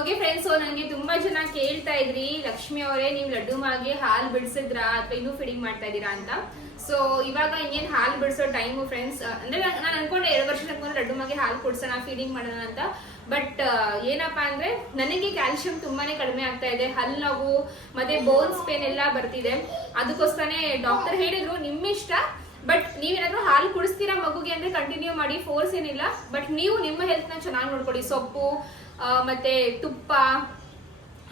ಓಕೆ ಫ್ರೆಂಡ್ಸ್ ನನಗೆ ತುಂಬಾ ಜನ ಕೇಳ್ತಾ ಇದ್ರಿ. ಲಕ್ಷ್ಮಿ ಅವರೇ, ನೀವು ಲಡ್ಡು ಮಾಗೆ ಹಾಲು ಬಿಡಿಸಿದ್ರಾ? ಅಥವಾ ಇನ್ನೂ ಫೀಡಿಂಗ್ ಮಾಡ್ತಾ ಇದ್ದೀರಾ ಅಂತ? ಸೊ ಇವಾಗ ಇನ್ನೇನು ಹಾಲು ಬಿಡಿಸೋ ಟೈಮು ಫ್ರೆಂಡ್ಸ್ ಅಂದರೆ ನಾನು ಅನ್ಕೊಂಡೆ ಎರಡು ವರ್ಷ ಅನ್ಕೊಂಡೆ ಲಡ್ಡು ಮಗೆ ಹಾಲು ಕೊಡ್ಸೋಣ ಫೀಡಿಂಗ್ ಮಾಡೋಣ ಅಂತ. ಬಟ್ ಏನಪ್ಪಾ ಅಂದರೆ ನನಗೆ ಕ್ಯಾಲ್ಸಿಯಂ ತುಂಬಾ ಕಡಿಮೆ ಆಗ್ತಾ ಇದೆ. ಹಲ್ಲು ನೋವು, ಮತ್ತು ಬೋನ್ಸ್ ಪೇನ್ ಎಲ್ಲ ಬರ್ತಿದೆ. ಅದಕ್ಕೋಸ್ಕರನೇ ಡಾಕ್ಟರ್ ಹೇಳಿದ್ರು, ನಿಮ್ಮಿಷ್ಟ ಬಟ್ ನೀವೇನಾದರೂ ಹಾಲು ಕುಡಿಸ್ತೀರಾ ಮಗುಗೆ ಅಂದರೆ ಕಂಟಿನ್ಯೂ ಮಾಡಿ ಫೋರ್ಸ್ ಏನಿಲ್ಲ. ಬಟ್ ನೀವು ನಿಮ್ಮ ಹೆಲ್ತ್ನ ಚೆನ್ನಾಗಿ ನೋಡ್ಕೊಳ್ಳಿ. ಸೊಪ್ಪು ಮತ್ತೆ ತುಪ್ಪ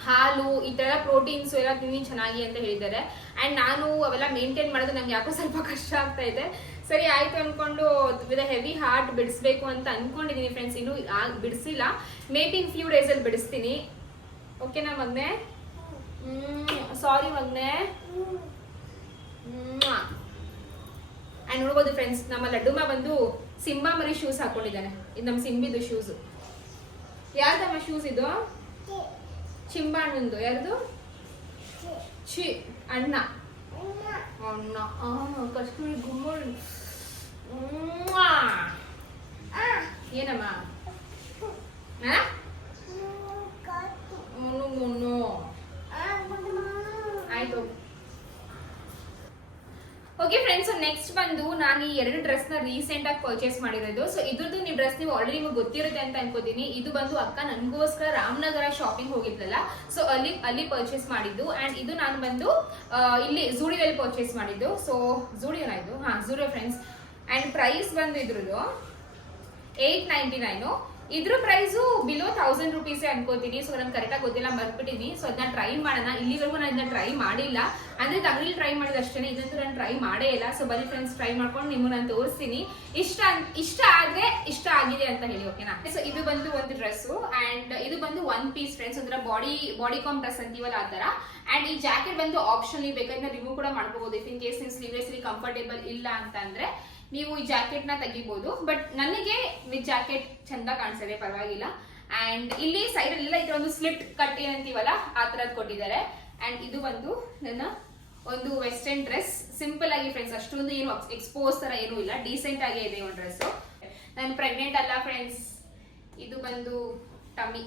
ಹಾಲು, ಈ ತರ ಪ್ರೋಟೀನ್ಸ್ ಎಲ್ಲ ತಿನ್ನಿ ಚೆನ್ನಾಗಿ ಅಂತ ಹೇಳಿದ್ದಾರೆ. ಅಂಡ್ ನಾನು ಅವೆಲ್ಲ ಮೇಂಟೈನ್ ಮಾಡೋದು ನಂಗೆ ಯಾಕೋ ಸ್ವಲ್ಪ [LAUGHS] ಕಷ್ಟ ಆಗ್ತಾ ಇದೆ. ಸರಿ, ಆಯ್ತು ಅನ್ಕೊಂಡು ವಿತ್ ಹೆವಿ ಹಾರ್ಟ್ ಬಿಡಿಸ್ಬೇಕು ಅಂತ ಅನ್ಕೊಂಡಿದೀನಿ ಫ್ರೆಂಡ್ಸ್ ಇನ್ನು ಬಿಡಿಸಿಲ್ಲ. May be in few days ಅಲ್ಲಿ ಬಿಡಿಸ್ತೀನಿ. ಓಕೆನಾ ಮಗ್ನೆ? ಸಾರಿ ಮಗ್ನೆ. ಅಂಡ್ ನೋಡ್ಬೋದು ಫ್ರೆಂಡ್ಸ್ ನಮ್ಮ ಲಡ್ಡುಮ ಬಂದು ಸಿಂಬಾ ಮರಿ ಶೂಸ್ ಹಾಕೊಂಡಿದ್ದಾನೆ. ಇದು ನಮ್ಮ ಸಿಂಬಿದು ಶೂಸ್ ಯಾವ್ದಮ್ಮ ಶೂಸ್ ಇದು? ಚಿಂಬಾಣ್ಣಂದು ಯಾರ್ದು ಚಿ ಅಣ್ಣ ಅಣ್ಣ ಆ ಕಸ್ತೂರಿ ಗುಮ್ಮಲ್ ಮ್ವಾ. ಏನಮ್ಮ ಆ? ಮುನ್ನು ಮುನ್ನು ಆಯ್ತು ಓಕೆ ಫ್ರೆಂಡ್ಸ್ ನೆಕ್ಸ್ಟ್ ಬಂದು ನಾನು ಈ ಎರಡು ಡ್ರೆಸ್ನ ರೀಸೆಂಟ್ ಆಗಿ ಪರ್ಚೇಸ್ ಮಾಡಿರೋದು. ಸೊ ಇದ್ರದ್ದು ನೀವು ಡ್ರೆಸ್ ನೀವು ಆಲ್ರೆಡಿ ನಿಮಗೆ ಗೊತ್ತಿರುತ್ತೆ ಅಂತ ಅನ್ಕೋತೀನಿ. ಇದು ಬಂದು ಅಕ್ಕ ನನಗೋಸ್ಕರ ರಾಮನಗರ ಶಾಪಿಂಗ್ ಹೋಗಿದ್ಲಲ್ಲ? ಸೊ ಅಲ್ಲಿ ಅಲ್ಲಿ ಪರ್ಚೇಸ್ ಮಾಡಿದ್ದು. ಅಂಡ್ ಇದು ನಾನು ಬಂದು ಇಲ್ಲಿ ಜೂಡಿಯಲ್ಲಿ ಪರ್ಚೇಸ್ ಮಾಡಿದ್ದು. ಸೊ ಜೂಡಿಯೋನ ಇದು? ಹಾ ಜೂಡಿಯೋ ಫ್ರೆಂಡ್ಸ್ ಅಂಡ್ ಪ್ರೈಸ್ ಬಂದು ಇದ್ರದ್ದು ಏಯ್ಟ್ ನೈಂಟಿ ನೈನು ಇದ್ರ ಪ್ರೈಸು ಬಿಲೋ ತೌಸಂಡ್ ರುಪೀಸೇ ಅನ್ಕೋತೀನಿ. ಸೊ ನಂಗೆ ಕರೆಕ್ಟಾಗಿ ಗೊತ್ತಿಲ್ಲ ಬರ್ಬಿಟ್ಟಿನಿ ಸೊ ಅದನ್ನ ಟ್ರೈ ಮಾಡೋಣ. ಇಲ್ಲಿವರೆಗೂ ನಾನು ಇದನ್ನ ಟ್ರೈ ಮಾಡಿಲ್ಲ. ಅಂದ್ರೆ ಅಂಗಡಿ ಟ್ರೈ ಮಾಡಿದ ಅಷ್ಟೇ ಇದಂತೂ ನಾನು ಟ್ರೈ ಮಾಡೇ ಇಲ್ಲ. ಸೊ ಬರೀ ಫ್ರೆಂಡ್ಸ್ ಟ್ರೈ ಮಾಡ್ಕೊಂಡು ನಿಮ್ಗೆ ನಾನು ತೋರಿಸ್ತೀನಿ. ಇಷ್ಟ ಇಷ್ಟ ಆದ್ರೆ ಇಷ್ಟ ಆಗಿದೆ ಅಂತ ಹೇಳಿ ಓಕೆನಾ ಸೊ ಇದು ಬಂದು ಒಂದು ಡ್ರೆಸ್ಸು ಅಂಡ್ ಇದು ಬಂದು ಒನ್ ಪೀಸ್ ಫ್ರೆಂಡ್ಸ್ ಅಂದ್ರೆ ಬಾಡಿ ಬಾಡಿ ಕಾಮ್ ಡ್ರೆಸ್ ಅಂತೀವಲ್ಲ ಆ ತರ ಅಂಡ್ ಈ ಜಾಕೆಟ್ ಬಂದು ಆಪ್ಷನ್ ಬೇಕಾದ್ರೆ ರಿಮೂವ್ ಕೂಡ ಮಾಡ್ಕೋಬಹುದು ಇಫ್ ಇನ್ ಕೇಸ್ ನೀವು ಸ್ಲೀವ್ಲೆಸ್ಲಿ ಕಂಫರ್ಟೇಬಲ್ ಇಲ್ಲ ಅಂತ ಅಂದ್ರೆ, ನೀವು ಈ ಜಾಕೆಟ್ನ ತೆಗಿಬಹುದು ಬಟ್ ನನಗೆ ವಿತ್ ಜಾಕೆಟ್ ಚಂದ ಕಾಣಿಸ್ತದೆ ಪರವಾಗಿಲ್ಲ. ಅಂಡ್ ಇಲ್ಲಿ ಸೈಡ್ ಅಲ್ಲಿ ಈ ಒಂದು ಸ್ಲಿಟ್ ಕಟ್ ಏನಂತೀವಲ್ಲ, ಆ ತರದ್ ಕೊಟ್ಟಿದ್ದಾರೆ. ಅಂಡ್ ಇದು ಬಂದು ನನ್ನ ಒಂದು ವೆಸ್ಟರ್ನ್ ಡ್ರೆಸ್ ಸಿಂಪಲ್ ಆಗಿ ಫ್ರೆಂಡ್ಸ್ ಅಷ್ಟೊಂದು ಏನು ಎಕ್ಸ್ಪೋಸ್ ತರ ಏನು ಇಲ್ಲ. ಡೀಸೆಂಟ್ ಆಗಿ ಇದೆ ಒಂದು ಡ್ರೆಸ್ ನಾನು ಪ್ರೆಗ್ನೆಂಟ್ ಅಲ್ಲ ಫ್ರೆಂಡ್ಸ್ ಇದು ಬಂದು ಟಮಿ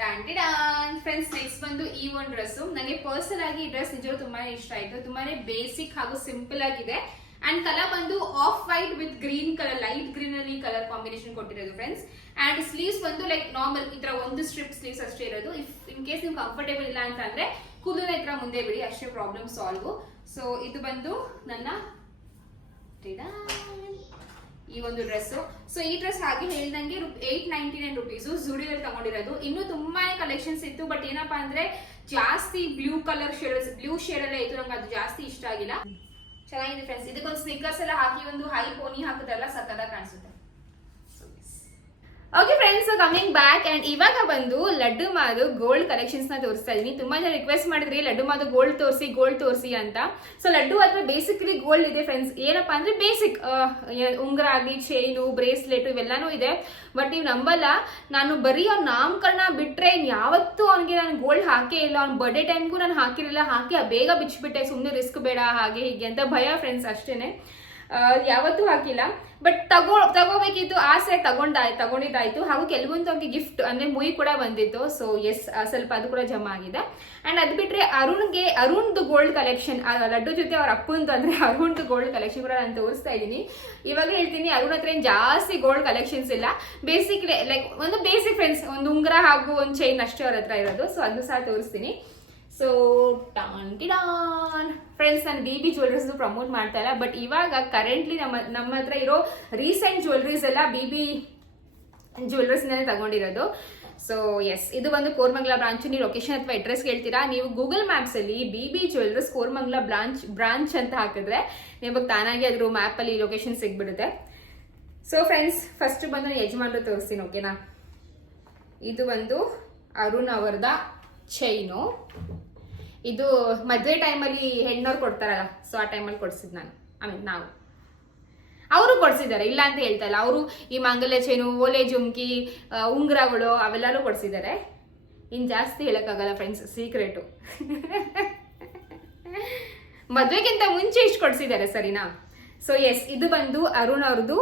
ಡಾನ್ ಫ್ರೆಂಡ್ಸ್ ನೆಕ್ಸ್ಟ್ ಬಂದು ಈ ಒಂದು ಡ್ರೆಸ್ ನನಗೆ ಪರ್ಸನಲ್ ಆಗಿ ಈ ಡ್ರೆಸ್ ನಿಜವಾಗ್ಲೂ ತುಂಬಾನೇ ಇಷ್ಟ ಆಯ್ತು. ತುಂಬಾನೇ ಬೇಸಿಕ್ ಹಾಗೂ ಸಿಂಪಲ್ ಆಗಿದೆ. ಅಂಡ್ ಕಲರ್ ಬಂದು off white with green colour light green ಅಲ್ಲಿ ಕಲರ್ ಕಾಂಬಿನೇಷನ್ ಕೊಟ್ಟಿರೋದು ಫ್ರೆಂಡ್ಸ್ ಅಂಡ್ ಸ್ಲೀವ್ಸ್ ಬಂದು ಲೈಕ್ ನಾರ್ಮಲ್ ಈ ತರ ಒಂದು ಸ್ಟ್ರಿಪ್ ಸ್ಲೀವ್ಸ್ ಅಷ್ಟೇ ಇರೋದು. ಇಫ್ ಇನ್ ಕೇಸ್ ನಿಮ್ಗೆ ಕಂಫರ್ಟೇಬಲ್ ಇಲ್ಲ ಅಂತ ಅಂದ್ರೆ ಕೂದಲ ಹತ್ರ ಮುಂದೆ ಬಿಡಿ, ಅಷ್ಟೇ ಪ್ರಾಬ್ಲಮ್ ಸಾಲ್ವ್ ಸೊ ಇದು ಬಂದು ನನ್ನ. ಈ ಒಂದು ಡ್ರೆಸ್ ಸೊ ಈ ಡ್ರೆಸ್ ಹಾಗೆ ಹೇಳ್ದಂಗೆ ಏಟ್ ನೈನ್ಟಿ ನೈನ್ ರುಪೀಸ್ ಜುಡಿಯೋದಲ್ಲಿ ತಗೊಂಡಿರೋದು. ಇನ್ನೂ ತುಂಬಾನೇ ಕಲೆಕ್ಷನ್ಸ್ ಇತ್ತು ಬಟ್ ಏನಪ್ಪಾ ಅಂದ್ರೆ ಜಾಸ್ತಿ blue colour shade blue shade ಎಲ್ಲ ಇತ್ತು. ನಂಗೆ ಅದು ಜಾಸ್ತಿ ಇಷ್ಟ ಆಗಿಲ್ಲ. ಚೆನ್ನಾಗಿದೆ ಫ್ರೆಂಡ್ಸ್ ಇದಕ್ಕೊಂದು ಸ್ನಿಕರ್ಸ್ ಎಲ್ಲ ಹಾಕಿ, ಒಂದು ಹೈ ಪೋನಿ ಹಾಕಿದ್ರಲ್ಲ ಸಕ್ಕದಾಗ ಕಾಣಿಸುತ್ತೆ. Okay friends coming back and ಇವಾಗ ಬಂದು ಲಡ್ಡು ಮಾದು ಗೋಲ್ಡ್ ಕಲೆಕ್ಷನ್ಸ್ನ ತೋರಿಸ್ತಾ ಇದೀನಿ. ತುಂಬಾ ಜನ ರಿಕ್ವೆಸ್ಟ್ ಮಾಡಿದ್ರಿ, ಲಡ್ಡು ಮಾದು ಗೋಲ್ಡ್ ತೋರಿಸಿ ಗೋಲ್ಡ್ ತೋರಿಸಿ ಅಂತ. ಸೊ ಲಡ್ಡು ಹತ್ರ ಬೇಸಿಕ್ಲಿ ಗೋಲ್ಡ್ ಇದೆ ಫ್ರೆಂಡ್ಸ್ ಏನಪ್ಪಾ ಅಂದ್ರೆ ಬೇಸಿಕ್ ಉಂಗ್ರ ಆಗಲಿ ಚೈನು ಬ್ರೇಸ್ಲೆಟ್ ಇವೆಲ್ಲಾನು ಇದೆ. ಬಟ್ ನೀವು ನಂಬಲ್ಲ, ನಾನು ಬರೀ ಅವ್ನ ನಾಮಕರಣ ಬಿಟ್ರೆ ಯಾವತ್ತೂ ಅವ್ನಿಗೆ ನಾನು ಗೋಲ್ಡ್ ಹಾಕೇ ಇಲ್ಲ. ಅವ್ನ ಬರ್ಡೇ ಟೈಮ್ಗೂ ನಾನು ಹಾಕಿರಲಿಲ್ಲ. ಹಾಕಿ ಬೇಗ ಬಿಚ್ಚಿಬಿಟ್ಟೆ. ಸುಮ್ಮನೆ ರಿಸ್ಕ್ ಬೇಡ, ಹಾಗೆ ಹೀಗೆ ಅಂತ ಭಯ ಫ್ರೆಂಡ್ಸ್ ಅಷ್ಟೇನೆ. ಯಾವತ್ತೂ ಹಾಕಿಲ್ಲ. ಬಟ್ ತಗೋ, ತಗೋಬೇಕಿತ್ತು, ಆಸೆ ತಗೊಂಡಾಯ್, ತಗೊಂಡಿದ್ದಾಯ್ತು. ಹಾಗೂ ಕೆಲವೊಂದು ಅವ್ರಿಗೆ ಗಿಫ್ಟ್ ಅಂದ್ರೆ ಮುಯಿ ಕೂಡ ಬಂದಿತ್ತು. ಸೊ ಎಸ್ ಸ್ವಲ್ಪ ಅದು ಕೂಡ ಜಮಾ ಆಗಿದೆ. ಅಂಡ್ ಅದು ಬಿಟ್ರೆ ಅರುಣ್ಗೆ, ಅರುಣ್ದು ಗೋಲ್ಡ್ ಕಲೆಕ್ಷನ್ ಲಡ್ಡು ಜೊತೆ ಅವ್ರ ಅಪ್ಪಂದು ಅಂದ್ರೆ ಅರುಣ್ದು ಗೋಲ್ಡ್ ಕಲೆಕ್ಷನ್ ಕೂಡ ನಾನು ತೋರಿಸ್ತಾ ಇದ್ದೀನಿ. ಇವಾಗ ಹೇಳ್ತೀನಿ, ಅರುಣ್ ಹತ್ರ ಏನು ಜಾಸ್ತಿ ಗೋಲ್ಡ್ ಕಲೆಕ್ಷನ್ಸ್ ಇಲ್ಲ. ಬೇಸಿಕ್ ಲೈಕ್ ಒಂದು ಬೇಸಿಕ್ ಫ್ರೆಂಡ್ಸ್ ಒಂದು ಉಂಗುರ ಹಾಗೂ ಒಂದು ಚೈನ್ ಅಷ್ಟೇ ಅವ್ರ ಹತ್ರ ಇರೋದು. ಸೊ ಅದನ್ನು ಸಹ ತೋರಿಸ್ತೀನಿ. ಸೊ ಟಾನ್ ಟಿಡಾನ್ ಫ್ರೆಂಡ್ಸ್ ನಾನು ಬಿ ಬಿ ಜ್ಯುವೆಲ್ರೀಸ್ ಪ್ರಮೋಟ್ ಮಾಡ್ತಾ ಇಲ್ಲ ಬಟ್ ಇವಾಗ ಕರೆಂಟ್ಲಿ ನಮ್ಮ ನಮ್ಮ ಹತ್ರ ಇರೋ ರೀಸೆಂಟ್ ಜ್ಯುವೆಲ್ರೀಸ್ ಎಲ್ಲ ಬಿ ಬಿ ಜ್ಯುವೆಲ್ರೀಸ್ನೇ ತಗೊಂಡಿರೋದು. ಸೊ ಎಸ್ ಇದು ಬಂದು ಕೋರ್ಮಂಗ್ಲ ಬ್ರಾಂಚ್ ನೀವು ಲೊಕೇಶನ್ ಅಥವಾ ಅಡ್ರೆಸ್ ಹೇಳ್ತೀರಾ ನೀವು ಗೂಗಲ್ ಮ್ಯಾಪ್ಸ್ ಅಲ್ಲಿ B B jewelleries Koramangala branch branch ಅಂತ ಹಾಕಿದ್ರೆ ನಿಮಗೆ ತಾನಾಗಿ ಅದ್ರ ಮ್ಯಾಪ್ ಅಲ್ಲಿ ಲೊಕೇಶನ್ ಸಿಗ್ಬಿಡುತ್ತೆ. ಸೊ ಫ್ರೆಂಡ್ಸ್ ಫಸ್ಟ್ ಬಂದು ಯಜಮಾನ್ರು ತೋರಿಸ್ತೀನಿ ಓಕೆನಾ ಇದು ಒಂದು ಅರುಣ್ ಅವರದ ಚೈನು ಇದು ಮದುವೆ ಟೈಮಲ್ಲಿ ಹೆಣ್ಣವ್ರು ಕೊಡ್ತಾರಲ್ಲ ಸೊ ಆ ಟೈಮಲ್ಲಿ ಕೊಡ್ಸಿದ್ ನಾನು. ಐ ಮೀನ್ ನಾವು. ಅವರು ಕೊಡ್ಸಿದ್ದಾರೆ, ಇಲ್ಲ ಅಂತ ಹೇಳ್ತಾ ಇಲ್ಲ. ಅವರು ಈ ಮಂಗಲ ಚೈನು, ಓಲೆ ಜುಮ್ಕಿ ಉಂಗುರಗಳು ಅವೆಲ್ಲರೂ ಕೊಡ್ಸಿದ್ದಾರೆ. ಇನ್ ಜಾಸ್ತಿ ಹೇಳೋಕ್ಕಾಗಲ್ಲ ಫ್ರೆಂಡ್ಸ್ ಸೀಕ್ರೆಟು [LAUGHS] ಮದುವೆಗಿಂತ ಮುಂಚೆ ಇಷ್ಟು ಕೊಡ್ಸಿದ್ದಾರೆ, ಸರಿನಾ? ಸೊ ಎಸ್ ಇದು ಬಂದು ಅರುಣ್ ಅವ್ರದ್ದು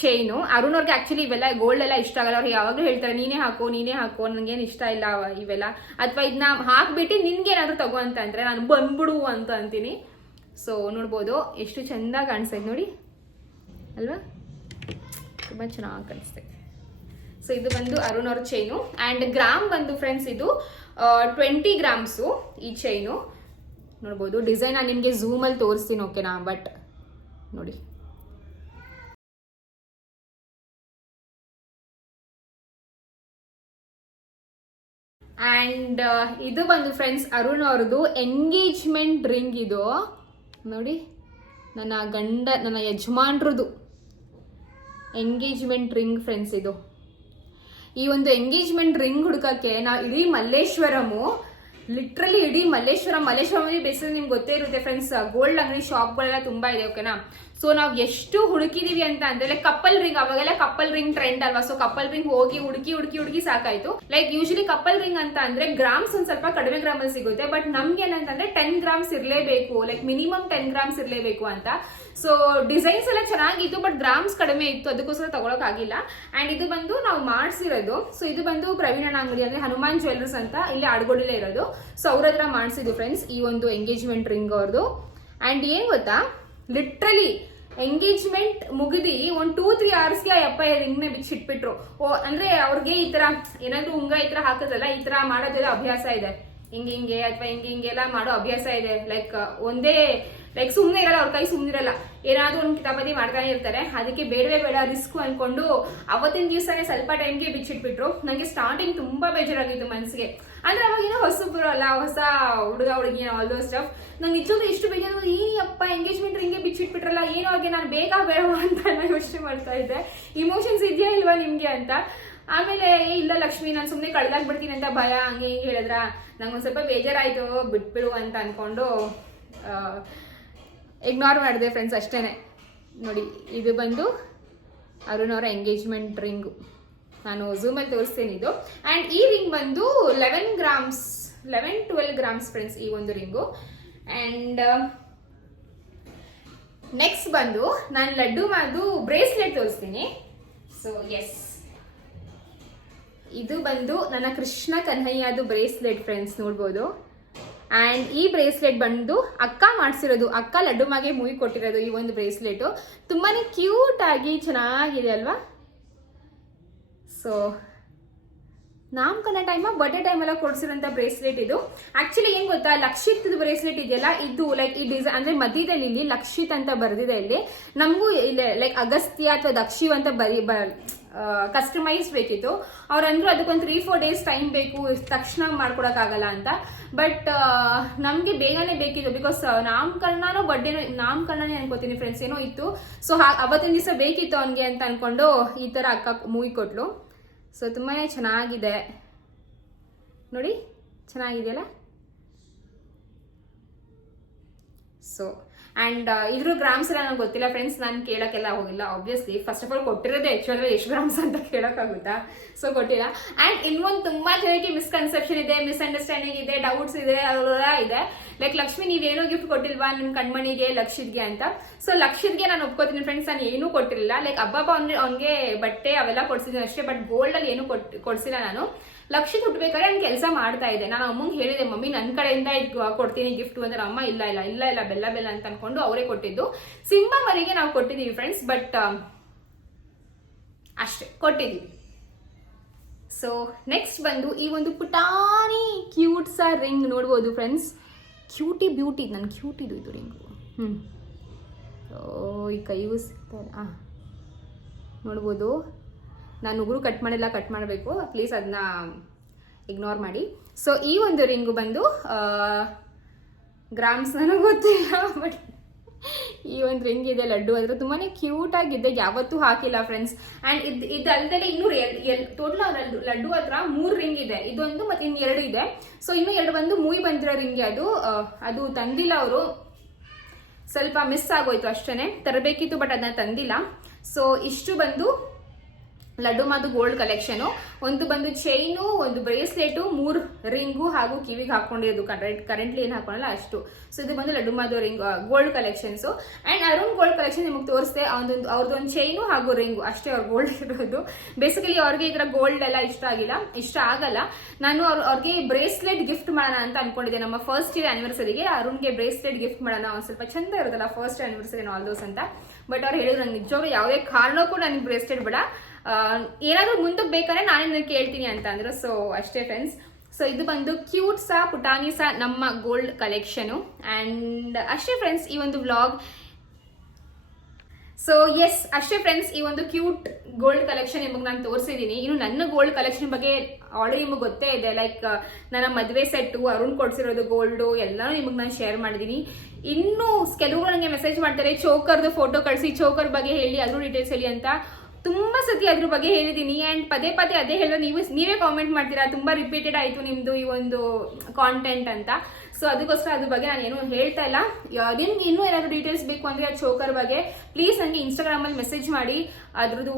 ಚೈನು ಅರುಣ್ ಅವ್ರಿಗೆ ಆಕ್ಚುಲಿ ಇವೆಲ್ಲ ಗೋಲ್ಡ್ ಎಲ್ಲ ಇಷ್ಟ ಆಗಲ್ಲ. ಅವ್ರಿಗೆ ಯಾವಾಗಲೂ ಹೇಳ್ತಾರೆ, ನೀನೇ ಹಾಕೋ, ನೀನೇ ಹಾಕು. ನನಗೇನು ಇಷ್ಟ ಇಲ್ಲ ಇವೆಲ್ಲ. ಅಥವಾ ಇದನ್ನ ಹಾಕ್ಬಿಟ್ಟು ನಿನ್ಗೇನಾದ್ರೂ ತಗೋ ಅಂತ ಅಂದ್ರೆ ನಾನು ಬಂದ್ಬಿಡು ಅಂತ ಅಂತೀನಿ. ಸೊ ನೋಡ್ಬೋದು. ಎಷ್ಟು ಚೆಂದ ಕಾಣಿಸ್ತೈತೆ ನೋಡಿ. ಅಲ್ವಾ? ತುಂಬ ಚೆನ್ನಾಗಿ ಕಾಣಿಸ್ತೈತೆ ಸೊ ಇದು ಬಂದು ಅರುಣ್ ಅವ್ರ ಚೈನು ಆ್ಯಂಡ್ ಗ್ರಾಮ್ ಬಂದು ಫ್ರೆಂಡ್ಸ್ ಇದು ಟ್ವೆಂಟಿ ಗ್ರಾಮ್ಸು ಈ ಚೈನು ನೋಡ್ಬೋದು. ಡಿಸೈನ್ ನಾನು ನಿಮಗೆ ಝೂಮಲ್ಲಿ ತೋರಿಸ್ತೀನಿ ಓಕೆನಾ ಬಟ್ ನೋಡಿ. ಆ್ಯಂಡ್ ಇದು ಬಂದು ಫ್ರೆಂಡ್ಸ್ ಅರುಣ್ ಅವ್ರದ್ದು ಎಂಗೇಜ್ಮೆಂಟ್ ರಿಂಗ್ ಇದು. ನೋಡಿ, ನನ್ನ ಗಂಡ, ನನ್ನ ಯಜಮಾನ್ರದ್ದು ಎಂಗೇಜ್ಮೆಂಟ್ ರಿಂಗ್ ಫ್ರೆಂಡ್ಸ್ ಇದು. ಈ ಒಂದು ಎಂಗೇಜ್ಮೆಂಟ್ ರಿಂಗ್ ಹುಡುಕಕ್ಕೆ ನಾವು ಇಡೀ ಮಲ್ಲೇಶ್ವರಮು ಲಿಟ್ರಲಿ ಇಡೀ ಮಲ್ಲೇಶ್ವರಂ ಮಲ್ಲೇಶ್ವರಮಲ್ಲಿ ಬೇಸಿಸ್ ನಿಮ್ಗೆ ಗೊತ್ತೇ ಇರುತ್ತೆ ಫ್ರೆಂಡ್ಸ್ ಗೋಲ್ಡ್ ಅಂಗಡಿ ಶಾಪ್ಗಳೆಲ್ಲ ತುಂಬಾ ಇದೆ ಓಕೆನಾ ಸೊ ನಾವು ಎಷ್ಟು ಹುಡುಕಿದೀವಿ ಅಂತ ಅಂದ್ರೆ ಕಪ್ಪಲ್ ರಿಂಗ್ ಅವಾಗೆಲ್ಲ ಕಪ್ಪಲ್ ರಿಂಗ್ ಟ್ರೆಂಡ್ ಅಲ್ವಾ? ಸೊ ಕಪ್ಪಲ್ ರಿಂಗ್ ಹೋಗಿ ಹುಡುಕಿ ಹುಡುಕಿ ಹುಡುಕಿ ಸಾಕಾಯ್ತು. ಲೈಕ್ ಯೂಶಲಿ ಕಪ್ಪಲ್ ರಿಂಗ್ ಅಂತ ಅಂದ್ರೆ ಗ್ರಾಮ್ಸ್ ಒಂದ್ ಸ್ವಲ್ಪ ಕಡಿಮೆ ಗ್ರಾಮ್ ಅಲ್ಲಿ ಸಿಗುತ್ತೆ ಬಟ್ ನಮ್ಗೆ ಏನಂತಂದ್ರೆ ಟೆನ್ ಗ್ರಾಮ್ಸ್ ಇರಲೇಬೇಕು ಲೈಕ್ ಮಿನಿಮಮ್ ಟೆನ್ ಗ್ರಾಮ್ಸ್ ಇರಲೇಬೇಕು ಅಂತ. ಸೊ ಡಿಸೈನ್ಸ್ ಎಲ್ಲ ಚೆನ್ನಾಗಿತ್ತು ಬಟ್ ಗ್ರಾಮ್ಸ್ ಕಡಿಮೆ ಇತ್ತು, ಅದಕ್ಕೋಸ್ಕರ ತಗೊಳಕ್ ಆಗಿಲ್ಲ. ಅಂಡ್ ಇದು ಬಂದು ನಾವು ಮಾಡಿಸಿರೋದು. ಸೊ ಇದು ಬಂದು ಪ್ರವೀಣನ ಅಂಗಡಿ ಅಂದ್ರೆ ಹನುಮಾನ್ ಜ್ಯುವೆಲ್ಲರ್ಸ್ ಅಂತ ಇಲ್ಲಿ ಆಡ್ಗೋಡಿಲೇ ಇರೋದು. ಸೊ ಅವ್ರ ಹತ್ರ ಮಾಡಿಸಿದ್ದು ಫ್ರೆಂಡ್ಸ್ ಈ ಒಂದು ಎಂಗೇಜ್ಮೆಂಟ್ ರಿಂಗ್ ಅವ್ರದ್ದು ಅಂಡ್ ಏನ್ ಗೊತ್ತಾ? ಲಿಟ್ರಲಿ ಎಂಗೇಜ್ಮೆಂಟ್ ಮುಗಿದಿ ಒಂದು ಟೂ ತ್ರೀ ಅವರ್ಸ್ಗೆ ಆ ಅಪ್ಪ ರಿಂಗ್ನ ಬಿಚ್ಚಿಟ್ಬಿಟ್ರು. ಓ, ಅಂದ್ರೆ ಅವ್ರಿಗೆ ಈ ತರ ಏನಾದ್ರು ಉಂಗ ಈ ತರ ಹಾಕೋದಲ್ಲ, ಈ ತರ ಮಾಡೋದೆಲ್ಲ ಅಭ್ಯಾಸ ಇದೆ. ಹಿಂಗೆ ಹಿಂಗೆ ಅಥವಾ ಹಿಂಗೆ ಹಿಂಗೆಲ್ಲ ಮಾಡೋ ಅಭ್ಯಾಸ ಇದೆ. ಲೈಕ್ ಒಂದೇ ಲೈಕ್ ಸುಮ್ಮನೆ ಇರಲ್ಲ, ಅವ್ರ ಕೈ ಸುಮ್ಮನಿರಲ್ಲ ಏನಾದ್ರೂ ಒಂದು ಕಿತಾಪತಿ ಮಾಡ್ತಾನೆ ಇರ್ತಾರೆ. ಅದಕ್ಕೆ ಬೇಡವೇ ಬೇಡ ರಿಸ್ಕ್ ಅನ್ಕೊಂಡು ಅವತ್ತಿನ ದಿವಸನೇ ಸ್ವಲ್ಪ ಟೈಮ್ಗೆ ಬಿಚ್ಚಿಟ್ಬಿಟ್ರು. ನನಗೆ ಸ್ಟಾರ್ಟಿಂಗ್ ತುಂಬಾ ಬೇಜಾರಾಗಿತ್ತು ಮನಸ್ಸಿಗೆ ಅಂದ್ರೆ ಅವಾಗ ಏನೋ ಹೊಸಬ್ರು ಅಲ್ಲ ಹೊಸ ಹುಡುಗ, ಹುಡುಗಿ ಆಲ್ ದೋ ಸ್ಟಫ್ ನಂಗೆ ನಿಜವಾಗ್ಲೂ ಇಷ್ಟು ಬೇಗ ಈ ಅಪ್ಪ ಎಂಗೇಜ್ಮೆಂಟ್ ಹಿಂಗೆ ಬಿಚ್ಚಿಟ್ಬಿಟ್ರಲ್ಲ, ಏನೋ ಹಾಗೆ ನಾನು ಬೇಗ ಬೇಡ ಅಂತ ನಾನು ಯೋಚನೆ ಮಾಡ್ತಾ ಇದ್ದೆ. ಇಮೋಷನ್ಸ್ ಇದೆಯಾ ಇಲ್ವಾ ನಿಮ್ಗೆ ಅಂತ. ಆಮೇಲೆ ಇಲ್ಲ ಲಕ್ಷ್ಮಿ, ನಾನು ಸುಮ್ಮನೆ ಕಳ್ದಾಗ್ಬಿಡ್ತೀನಿ ಅಂತ ಭಯ, ಹಂಗೆ ಹಿಂಗೆ ಹೇಳಿದ್ರ. ನಂಗೊಂದು ಸ್ವಲ್ಪ ಬೇಜಾರಾಯ್ತು, ಬಿಟ್ಬಿಡು ಅಂತ ಅನ್ಕೊಂಡು ಇಗ್ನೋರ್ ಮಾಡಿದೆ ಫ್ರೆಂಡ್ಸ್ ಅಷ್ಟೇನೆ. ನೋಡಿ, ಇದು ಬಂದು ಅರುಣ್ ಅವರ ಎಂಗೇಜ್ಮೆಂಟ್ ರಿಂಗು ನಾನು ಝೂಮಲ್ಲಿ ತೋರಿಸ್ತೇನೆ ಇದು. ಆ್ಯಂಡ್ ಈ ರಿಂಗ್ ಬಂದು eleven grams eleven twelve grams friends ಈ ಒಂದು ರಿಂಗು ಆ್ಯಂಡ್ ನೆಕ್ಸ್ಟ್ ಬಂದು ನಾನು ಲಡ್ಡು ಮಾದು ಬ್ರೇಸ್ಲೆಟ್ ತೋರಿಸ್ತೀನಿ. ಸೊ ಎಸ್ ಇದು ಬಂದು ನನ್ನ ಕೃಷ್ಣ ಕನ್ಹಯ್ಯದು ಬ್ರೇಸ್ಲೆಟ್ ಫ್ರೆಂಡ್ಸ್ ನೋಡ್ಬೋದು. ಆ್ಯಂಡ್ ಈ ಬ್ರೇಸ್ಲೆಟ್ ಬಂದು ಅಕ್ಕ ಮಾಡಿಸಿರೋದು, ಅಕ್ಕ ಲಡ್ಡು ಮಾಗೆ ಮೂವಿ ಕೊಟ್ಟಿರೋದು ಈ ಒಂದು ಬ್ರೇಸ್ಲೆಟು ತುಂಬಾ ಕ್ಯೂಟ್ ಆಗಿ ಚೆನ್ನಾಗಿದೆ ಅಲ್ವಾ? ಸೊ ನಾಮಕರಣ ಟೈಮ ಬರ್ಡೇ ಟೈಮ್ ಕೊಡಿಸಿರೋಂಥ ಬ್ರೇಸ್ಲೆಟ್ ಇದು. ಆಕ್ಚುಲಿ ಏನು ಗೊತ್ತಾ ಲಕ್ಷಿತ್ ಬ್ರೇಸ್ಲೆಟ್ ಇದೆಯಲ್ಲ, ಇದು ಲೈಕ್ ಈ ಡಿಸೈನ್ ಅಂದ್ರೆ ಮಧ್ಯದಲ್ಲಿ ಇಲ್ಲಿ ಲಕ್ಷಿತ್ ಅಂತ ಬರೆದಿದೆ ಇಲ್ಲಿ. ನಮಗೂ ಇಲ್ಲಿ ಲೈಕ್ ಅಗಸ್ತ್ಯ ಅಥವಾ ದಕ್ಷಿವ್ ಅಂತ ಬರಿ ಕಸ್ಟಮೈಸ್ ಬೇಕಿತ್ತು. ಅವ್ರಂದ್ರು ಅದಕ್ಕೊಂದು ತ್ರೀ ಫೋರ್ ಡೇಸ್ ಟೈಮ್ ಬೇಕು, ತಕ್ಷಣ ಮಾಡ್ಕೊಡೋಕ್ಕಾಗಲ್ಲ ಅಂತ. ಬಟ್ ನಮಗೆ ಬೇಗನೆ ಬೇಕಿತ್ತು ಬಿಕಾಸ್ ನಾಮಕರಣನೋ ಬರ್ಡೇ ನಾಮಕರಣನೇ ಅನ್ಕೋತೀನಿ ಫ್ರೆಂಡ್ಸ್ ಏನೋ ಇತ್ತು. ಸೊ ಅವತ್ತಿನ ದಿವಸ ಬೇಕಿತ್ತು ಅವನಿಗೆ ಅಂತ ಅನ್ಕೊಂಡು ಈ ಥರ ಅಕ್ಕ ಮೂವಿ ಕೊಟ್ಲು. ಸೊ ತುಂಬಾ ಚೆನ್ನಾಗಿದೆ. ನೋಡಿ ಚೆನ್ನಾಗಿದೆಯಲ್ಲ? ಸೊ ಆ್ಯಂಡ್ ಇದ್ರ ಗ್ರಾಮ್ಸ್ ಎಲ್ಲ ನನಗೆ ಗೊತ್ತಿಲ್ಲ. ಫ್ರೆಂಡ್ಸ್ ನಾನು ಕೇಳೋಕ್ಕೆಲ್ಲ ಹೋಗಿಲ್ಲ ಆಬ್ವಿಯಸ್ಲಿ ಫಸ್ಟ್ ಆಫ್ ಆಲ್ ಕೊಟ್ಟಿರೋದೇ ಆ್ಯಕ್ಚುಲಿ ಎಷ್ಟು ಗ್ರಾಮ್ಸ್ ಅಂತ ಕೇಳೋಕ್ಕಾಗುತ್ತಾ? ಸೊ ಕೊಟ್ಟಿಲ್ಲ ಆ್ಯಂಡ್ ಇನ್ನೊಂದು ತುಂಬ ಜನಕ್ಕೆ ಮಿಸ್ಕನ್ಸೆಪ್ಷನ್ ಇದೆ ಮಿಸ್ಅಂಡರ್ಸ್ಟ್ಯಾಂಡಿಂಗ್ ಇದೆ ಡೌಟ್ಸ್ ಇದೆ ಅದೆಲ್ಲ ಇದೆ. ಲೈಕ್ ಲಕ್ಷ್ಮಿ ನೀವೇನೋ ಗಿಫ್ಟ್ ಕೊಟ್ಟಿಲ್ವಾ ನಿಮ್ಮ ಕಣ್ಮಣಿಗೆ ಲಕ್ಷಿದ್ಗೆ ಅಂತ? ಸೊ ಲಕ್ಷಿದ್ಗೆ ನಾನು ಒಪ್ಕೋತೀನಿ. ಫ್ರೆಂಡ್ಸ್ ನಾನು ಏನೂ ಕೊಟ್ಟಿರಲಿಲ್ಲ. ಲೈಕ್ ಹಬ್ಬ ಅಂದ್ರೆ ಅವ್ನಿಗೆ ಬಟ್ಟೆ ಅವೆಲ್ಲ ಕೊಡ್ಸಿದ್ದೀನಿ ಅಷ್ಟೇ ಬಟ್ ಗೋಲ್ಡಲ್ಲಿ ಏನೂ ಕೊಟ್ಟು ಕೊಡ್ಸಿಲ್ಲ ನಾನು. ಲಕ್ಷಿತ್ ಬೇಕಾದ್ರೆ ನಾನು ಕೆಲಸ ಮಾಡ್ತಾ ಇದ್ದೆ. ನಾನು ಅಮ್ಮಂಗೆ ಹೇಳಿದೆ, ಮಮ್ಮಿ ನನ್ನ ಕಡೆಯಿಂದ ಇದು ಕೊಡ್ತೀನಿ ಗಿಫ್ಟ್ ಅಂದ್ರೆ ಅಮ್ಮ ಇಲ್ಲ ಇಲ್ಲ ಇಲ್ಲ ಇಲ್ಲ, ಬೆಲ್ಲ ಬೆಲ್ಲ ಅಂತ ಅನ್ಕೊಂಡು ಅವರೇ ಕೊಟ್ಟಿದ್ದು. ಸಿಂಬ ಮರಿಗೆ ನಾವು ಕೊಟ್ಟಿದ್ದೀವಿ ಫ್ರೆಂಡ್ಸ್ ಬಟ್ ಅಷ್ಟೇ, ಕೊಟ್ಟಿದ್ದೀವಿ. ಸೊ ನೆಕ್ಸ್ಟ್ ಬಂದು ಈ ಒಂದು ಪುಟಾಣಿ ಕ್ಯೂಟ್ ಸಾ ರಿಂಗ್ ನೋಡ್ಬೋದು ಫ್ರೆಂಡ್ಸ್ ಕ್ಯೂಟಿ ಬ್ಯೂಟಿ ನನ್ನ ಕ್ಯೂಟ್ ಇದು ರಿಂಗು ಹ್ಞೂ ಓ, ಈ ಕೈಗೂ ಸಿಗ್ತಾರೆ ನೋಡ್ಬೋದು. ನಾನು ಉಗುರು ಕಟ್ ಮಾಡಿಲ್ಲ ಕಟ್ ಮಾಡಬೇಕು. ಪ್ಲೀಸ್ ಅದನ್ನ ಇಗ್ನೋರ್ ಮಾಡಿ. ಸೊ ಈ ಒಂದು ರಿಂಗು ಬಂದು ಗ್ರಾಮ್ಸ್ ನನಗೆ ಗೊತ್ತಿಲ್ಲ ಬಟ್ ಈ ಒಂದು ರಿಂಗ್ ಇದೆ ಲಡ್ಡು. ಅದ್ರ ತುಂಬಾ ಕ್ಯೂಟ್ ಆಗಿದೆ ಯಾವತ್ತೂ ಹಾಕಿಲ್ಲ ಫ್ರೆಂಡ್ಸ್ ಆ್ಯಂಡ್ ಇದು ಇದಲ್ದಲೆ ಇನ್ನೂ ಟೋಟಲ್ ಲಡ್ಡು ಲಡ್ಡು ಹತ್ರ ಮೂರು ರಿಂಗ್ ಇದೆ. ಇದೊಂದು ಮತ್ತು ಇನ್ನು ಎರಡು ಇದೆ. ಸೊ ಇನ್ನೂ ಎರಡು ಬಂದು ಮೂವಿ ಬಂದಿರೋ ರಿಂಗೆ ಅದು. ಅದು ತಂದಿಲ್ಲ ಅವರು. ಸ್ವಲ್ಪ ಮಿಸ್ ಆಗೋಯ್ತು ಅಷ್ಟೇ ತರಬೇಕಿತ್ತು ಬಟ್ ಅದನ್ನ ತಂದಿಲ್ಲ. ಸೊ ಇಷ್ಟು ಬಂದು ಲಡ್ಡು ಮಾದು ಗೋಲ್ಡ್ ಕಲೆಕ್ಷನು ಒಂದು ಬಂದು ಚೈನು ಒಂದು ಬ್ರೇಸ್ಲೆಟು ಮೂರು ರಿಂಗು ಹಾಗೂ ಕಿವಿಗೆ ಹಾಕೊಂಡಿರೋದು. ಕರೆಂಟ್ ಕರೆಂಟ್ಲಿ ಏನು ಹಾಕೊಂಡಲ್ಲ, ಅಷ್ಟು. ಸೊ ಇದು ಬಂದು Laddu Madu ring gold collections and Arun gold collection ನಿಮಗೆ ತೋರಿಸ್ದೆ ಅವ್ರದ್ದು ಅವ್ರದ್ದೊಂದು ಚೈನು ಹಾಗೂ ರಿಂಗು. ಅಷ್ಟೇ ಅವ್ರ ಗೋಲ್ಡ್ [LAUGHS] ಇರೋದು. ಬೇಸಿಕಲಿ ಅವ್ರಿಗೆ ಈ ಥರ ಗೋಲ್ಡ್ ಎಲ್ಲ ಇಷ್ಟ ಆಗಿಲ್ಲ. ಇಷ್ಟ ಆಗಲ್ಲ. ನಾನು ಅವ್ರ, ಅವ್ರಿಗೆ ಬ್ರೇಸ್ಲೆಟ್ ಗಿಫ್ಟ್ ಮಾಡೋಣ ಅಂತ ಅನ್ಕೊಂಡಿದ್ದೆ. ನಮ್ಮ ಫಸ್ಟ್ ಇಯರ್ ಆನಿವರ್ಸರಿಗೆ ಅರುಣ್ಗೆ ಬ್ರೇಸ್ಲೆಟ್ ಗಿಫ್ಟ್ ಮಾಡೋಣ. ಒಂದು ಸ್ವಲ್ಪ ಚಂದ ಇರೋದಲ್ಲ ಫಸ್ಟ್ ಆನಿವರ್ಸರಿ ಆಲ್ ದೋಸ್ ಅಂತ. ಬಟ್ ಅವ್ರು ಹೇಳಿದ್ರು ನಂಗೆ ನಿಜವಾಗ ಯಾವುದೇ ಕಾರಣಕ್ಕೂ ನನಗೆ ಬ್ರೇಸ್ಲೆಟ್ ಬೇಡ. ಏನಾದ್ರೂ ಮುಂದಕ್ಕೆ ಬೇಕಾದ್ರೆ ನಾನೇ ಕೇಳ್ತೀನಿ ಅಂತ ಅಂದರು. ಸೊ ಅಷ್ಟೇ ಫ್ರೆಂಡ್ಸ್ ಸೊ ಇದು ಬಂದು ಕ್ಯೂಟ್ ಸಹ ಪುಟಾನಿ ಸಹ ನಮ್ಮ ಗೋಲ್ಡ್ ಕಲೆಕ್ಷನು ಆ್ಯಂಡ್ ಅಷ್ಟೇ ಫ್ರೆಂಡ್ಸ್ ಈ ಒಂದು ವ್ಲಾಗ್ ಸೊ ಎಸ್ ಅಷ್ಟೇ ಫ್ರೆಂಡ್ಸ್ ಈ ಒಂದು ಕ್ಯೂಟ್ ಗೋಲ್ಡ್ ಕಲೆಕ್ಷನ್ ನಿಮಗೆ ನಾನು ತೋರಿಸಿದ್ದೀನಿ. ಇನ್ನು ನನ್ನ ಗೋಲ್ಡ್ ಕಲೆಕ್ಷನ್ ಬಗ್ಗೆ ಆಲ್ರೆಡಿ ನಿಮಗೆ ಗೊತ್ತೇ ಇದೆ. ಲೈಕ್ ನನ್ನ ಮದುವೆ ಸೆಟ್ಟು ಅರುಣ್ ಕೊಡ್ಸಿರೋದು ಗೋಲ್ಡು ಎಲ್ಲನೂ ನಿಮಗೆ ನಾನು ಶೇರ್ ಮಾಡಿದ್ದೀನಿ. ಇನ್ನೂ ಕೆಲವರು ನನಗೆ ಮೆಸೇಜ್ ಮಾಡ್ತಾರೆ, ಚೋಕರ್ದು ಫೋಟೋ ಕಳಿಸಿ, ಚೋಕರ್ ಬಗ್ಗೆ ಹೇಳಿ, ಅದ್ರ ಡೀಟೇಲ್ಸ್ ಹೇಳಿ ಅಂತ. ತುಂಬಾ ಸತಿ ಅದ್ರ ಬಗ್ಗೆ ಹೇಳಿದ್ದೀನಿ. ಆ್ಯಂಡ್ ಪದೇ ಪದೇ ಅದೇ ಹೇಳೋ ನೀವು, ನೀವೇ ಕಾಮೆಂಟ್ ಮಾಡ್ತೀರಾ? ತುಂಬಾ ರಿಪೀಟೆಡ್ ಆಯಿತು ನಿಮ್ಮದು ಈ ಒಂದು ಕಾಂಟೆಂಟ್ ಅಂತ. ಸೊ ಅದಕ್ಕೋಸ್ಕರ ಅದ್ರ ಬಗ್ಗೆ ನಾನು ಏನು ಹೇಳ್ತಾ ಇಲ್ಲ. ನಿಮ್ಗೆ ಇನ್ನೂ ಏನಾದರೂ ಡೀಟೇಲ್ಸ್ ಬೇಕು ಅಂದರೆ ಆ ಚೋಕರ್ ಬಗ್ಗೆ ಪ್ಲೀಸ್ ನನಗೆ ಇನ್ಸ್ಟಾಗ್ರಾಮಲ್ಲಿ ಮೆಸೇಜ್ ಮಾಡಿ. ಅದ್ರದ್ದು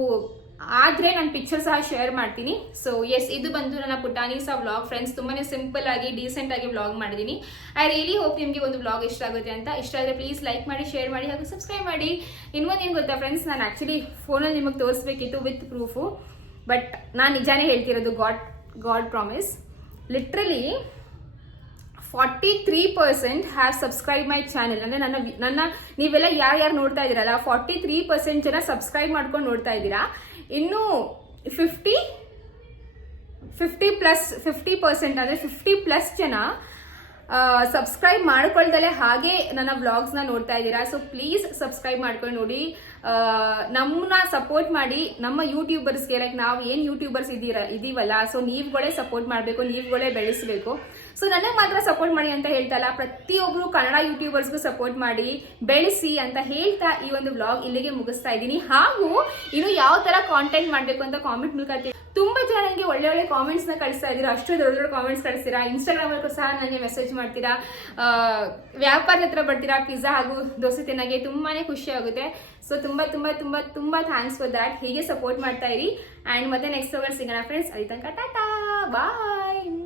ಆದರೆ ನಾನು ಪಿಕ್ಚರ್ ಸಹ ಶೇರ್ ಮಾಡ್ತೀನಿ. ಸೊ ಎಸ್ ಇದು ಬಂದು ನನ್ನ ಪುಟಾನಿ ಸಹ ವ್ಲಾಗ್ ಫ್ರೆಂಡ್ಸ್ ತುಂಬಾನೇ ಸಿಂಪಲ್ ಆಗಿ ಡೀಸೆಂಟ್ ಆಗಿ ವ್ಲಾಗ್ ಮಾಡಿದ್ದೀನಿ ಐ ರಿಯಲಿ ಹೋಪ್ ನಿಮಗೆ ಒಂದು ವ್ಲಾಗ್ ಇಷ್ಟ ಆಗುತ್ತೆ ಅಂತ. ಇಷ್ಟ ಆದರೆ ಪ್ಲೀಸ್ ಲೈಕ್ ಮಾಡಿ ಶೇರ್ ಮಾಡಿ ಹಾಗೂ ಸಬ್ಸ್ಕ್ರೈಬ್ ಮಾಡಿ. ಇನ್ನೊಂದು ಏನು ಗೊತ್ತಾ ಫ್ರೆಂಡ್ಸ್ ನಾನು ಆ್ಯಕ್ಚುಲಿ ಫೋನಲ್ಲಿ ನಿಮಗೆ ತೋರಿಸ್ಬೇಕಿತ್ತು ವಿತ್ ಪ್ರೂಫು ಬಟ್ ನಾನು ನಿಜಾನೇ ಹೇಳ್ತಿರೋದು god god promise literally forty three percent have subscribe my channel ಅಂದರೆ ನನ್ನ ನನ್ನ ನೀವೆಲ್ಲ ಯಾರ್ಯಾರು ನೋಡ್ತಾ ಇದ್ದೀರಲ್ಲ ಫಾರ್ಟಿ ತ್ರೀ ಪರ್ಸೆಂಟ್ ಜನ ಸಬ್ಸ್ಕ್ರೈಬ್ ಮಾಡ್ಕೊಂಡು ನೋಡ್ತಾ ಇದ್ದೀರಾ. ಇನ್ನು fifty fifty plus fifty percent ಅಂದರೆ ಫಿಫ್ಟಿ ಪ್ಲಸ್ ಜನ ಸಬ್ಸ್ಕ್ರೈಬ್ ಮಾಡ್ಕೊಳ್ದಲೆ ಹಾಗೆ ನನ್ನ ವ್ಲಾಗ್ಸ್ನ ನೋಡ್ತಾ ಇದ್ದೀರಾ. ಸೊ ಪ್ಲೀಸ್ ಸಬ್ಸ್ಕ್ರೈಬ್ ಮಾಡ್ಕೊಂಡು ನೋಡಿ. ನಮ್ಮನ್ನ ಸಪೋರ್ಟ್ ಮಾಡಿ. ನಮ್ಮ ಯೂಟ್ಯೂಬರ್ಸ್ಗೆ ಲೈಕ್ ನಾವು ಏನು ಯೂಟ್ಯೂಬರ್ಸ್ ಇದ್ದೀರ, ಇದೀವಲ್ಲ ಸೊ ನೀವುಗಳೇ ಸಪೋರ್ಟ್ ಮಾಡಬೇಕು, ನೀವುಗಳೇ ಬೆಳೆಸಬೇಕು. ಸೊ ನನಗೆ ಮಾತ್ರ ಸಪೋರ್ಟ್ ಮಾಡಿ ಅಂತ ಹೇಳ್ತಲ್ಲ ಪ್ರತಿಯೊಬ್ಬರು ಕನ್ನಡ ಯೂಟ್ಯೂಬರ್ಸ್ಗೂ ಸಪೋರ್ಟ್ ಮಾಡಿ, ಬೆಳೆಸಿ ಅಂತ ಹೇಳ್ತಾ ಈ ಒಂದು ವ್ಲಾಗ್ ಇಲ್ಲಿಗೆ ಮುಗಿಸ್ತಾ ಇದ್ದೀನಿ. ಹಾಗೂ ಇನ್ನು ಯಾವ ಥರ ಕಾಂಟೆಂಟ್ ಮಾಡಬೇಕು ಅಂತ ಕಾಮೆಂಟ್ ಮೂಲಕ ತುಂಬಾ ಜನ ನನಗೆ ಒಳ್ಳೆ ಒಳ್ಳೆ ಕಾಮೆಂಟ್ಸ್ನ ಕಳಿಸ್ತಾ ಇದ್ದೀರಾ? ಅಷ್ಟು ದೊಡ್ಡ ದೊಡ್ಡ ಕಾಮೆಂಟ್ಸ್ ಕಳಿಸ್ತೀರಾ? ಇನ್ಸ್ಟಾಗ್ರಾಮ್ ಅಲ್ಲೂ ಸಹ ನನಗೆ ಮೆಸೇಜ್ ಮಾಡ್ತೀರಾ? ವ್ಯಾಪಾರದ ಹತ್ರ ಬರ್ತೀರಾ? ಪಿಜ್ಜಾ ಹಾಗೂ ದೋಸೆ ತಿನ್ನಗೆ ತುಂಬಾನೇ ಖುಷಿ ಆಗುತ್ತೆ. ಸೊ ತುಂಬಾ ತುಂಬಾ ತುಂಬಾ ತುಂಬಾ ಥ್ಯಾಂಕ್ಸ್ ಫಾರ್ ದ್ಯಾಟ್ ಹೀಗೆ ಸಪೋರ್ಟ್ ಮಾಡ್ತಾ ಇರಿ. ಅಂಡ್ ಮತ್ತೆ ನೆಕ್ಸ್ಟ್ ಸಿಗೋಣ ಫ್ರೆಂಡ್ಸ್ ಅಲ್ಲಿ ತನಕ ಟಾಟಾ. ಬಾಯ್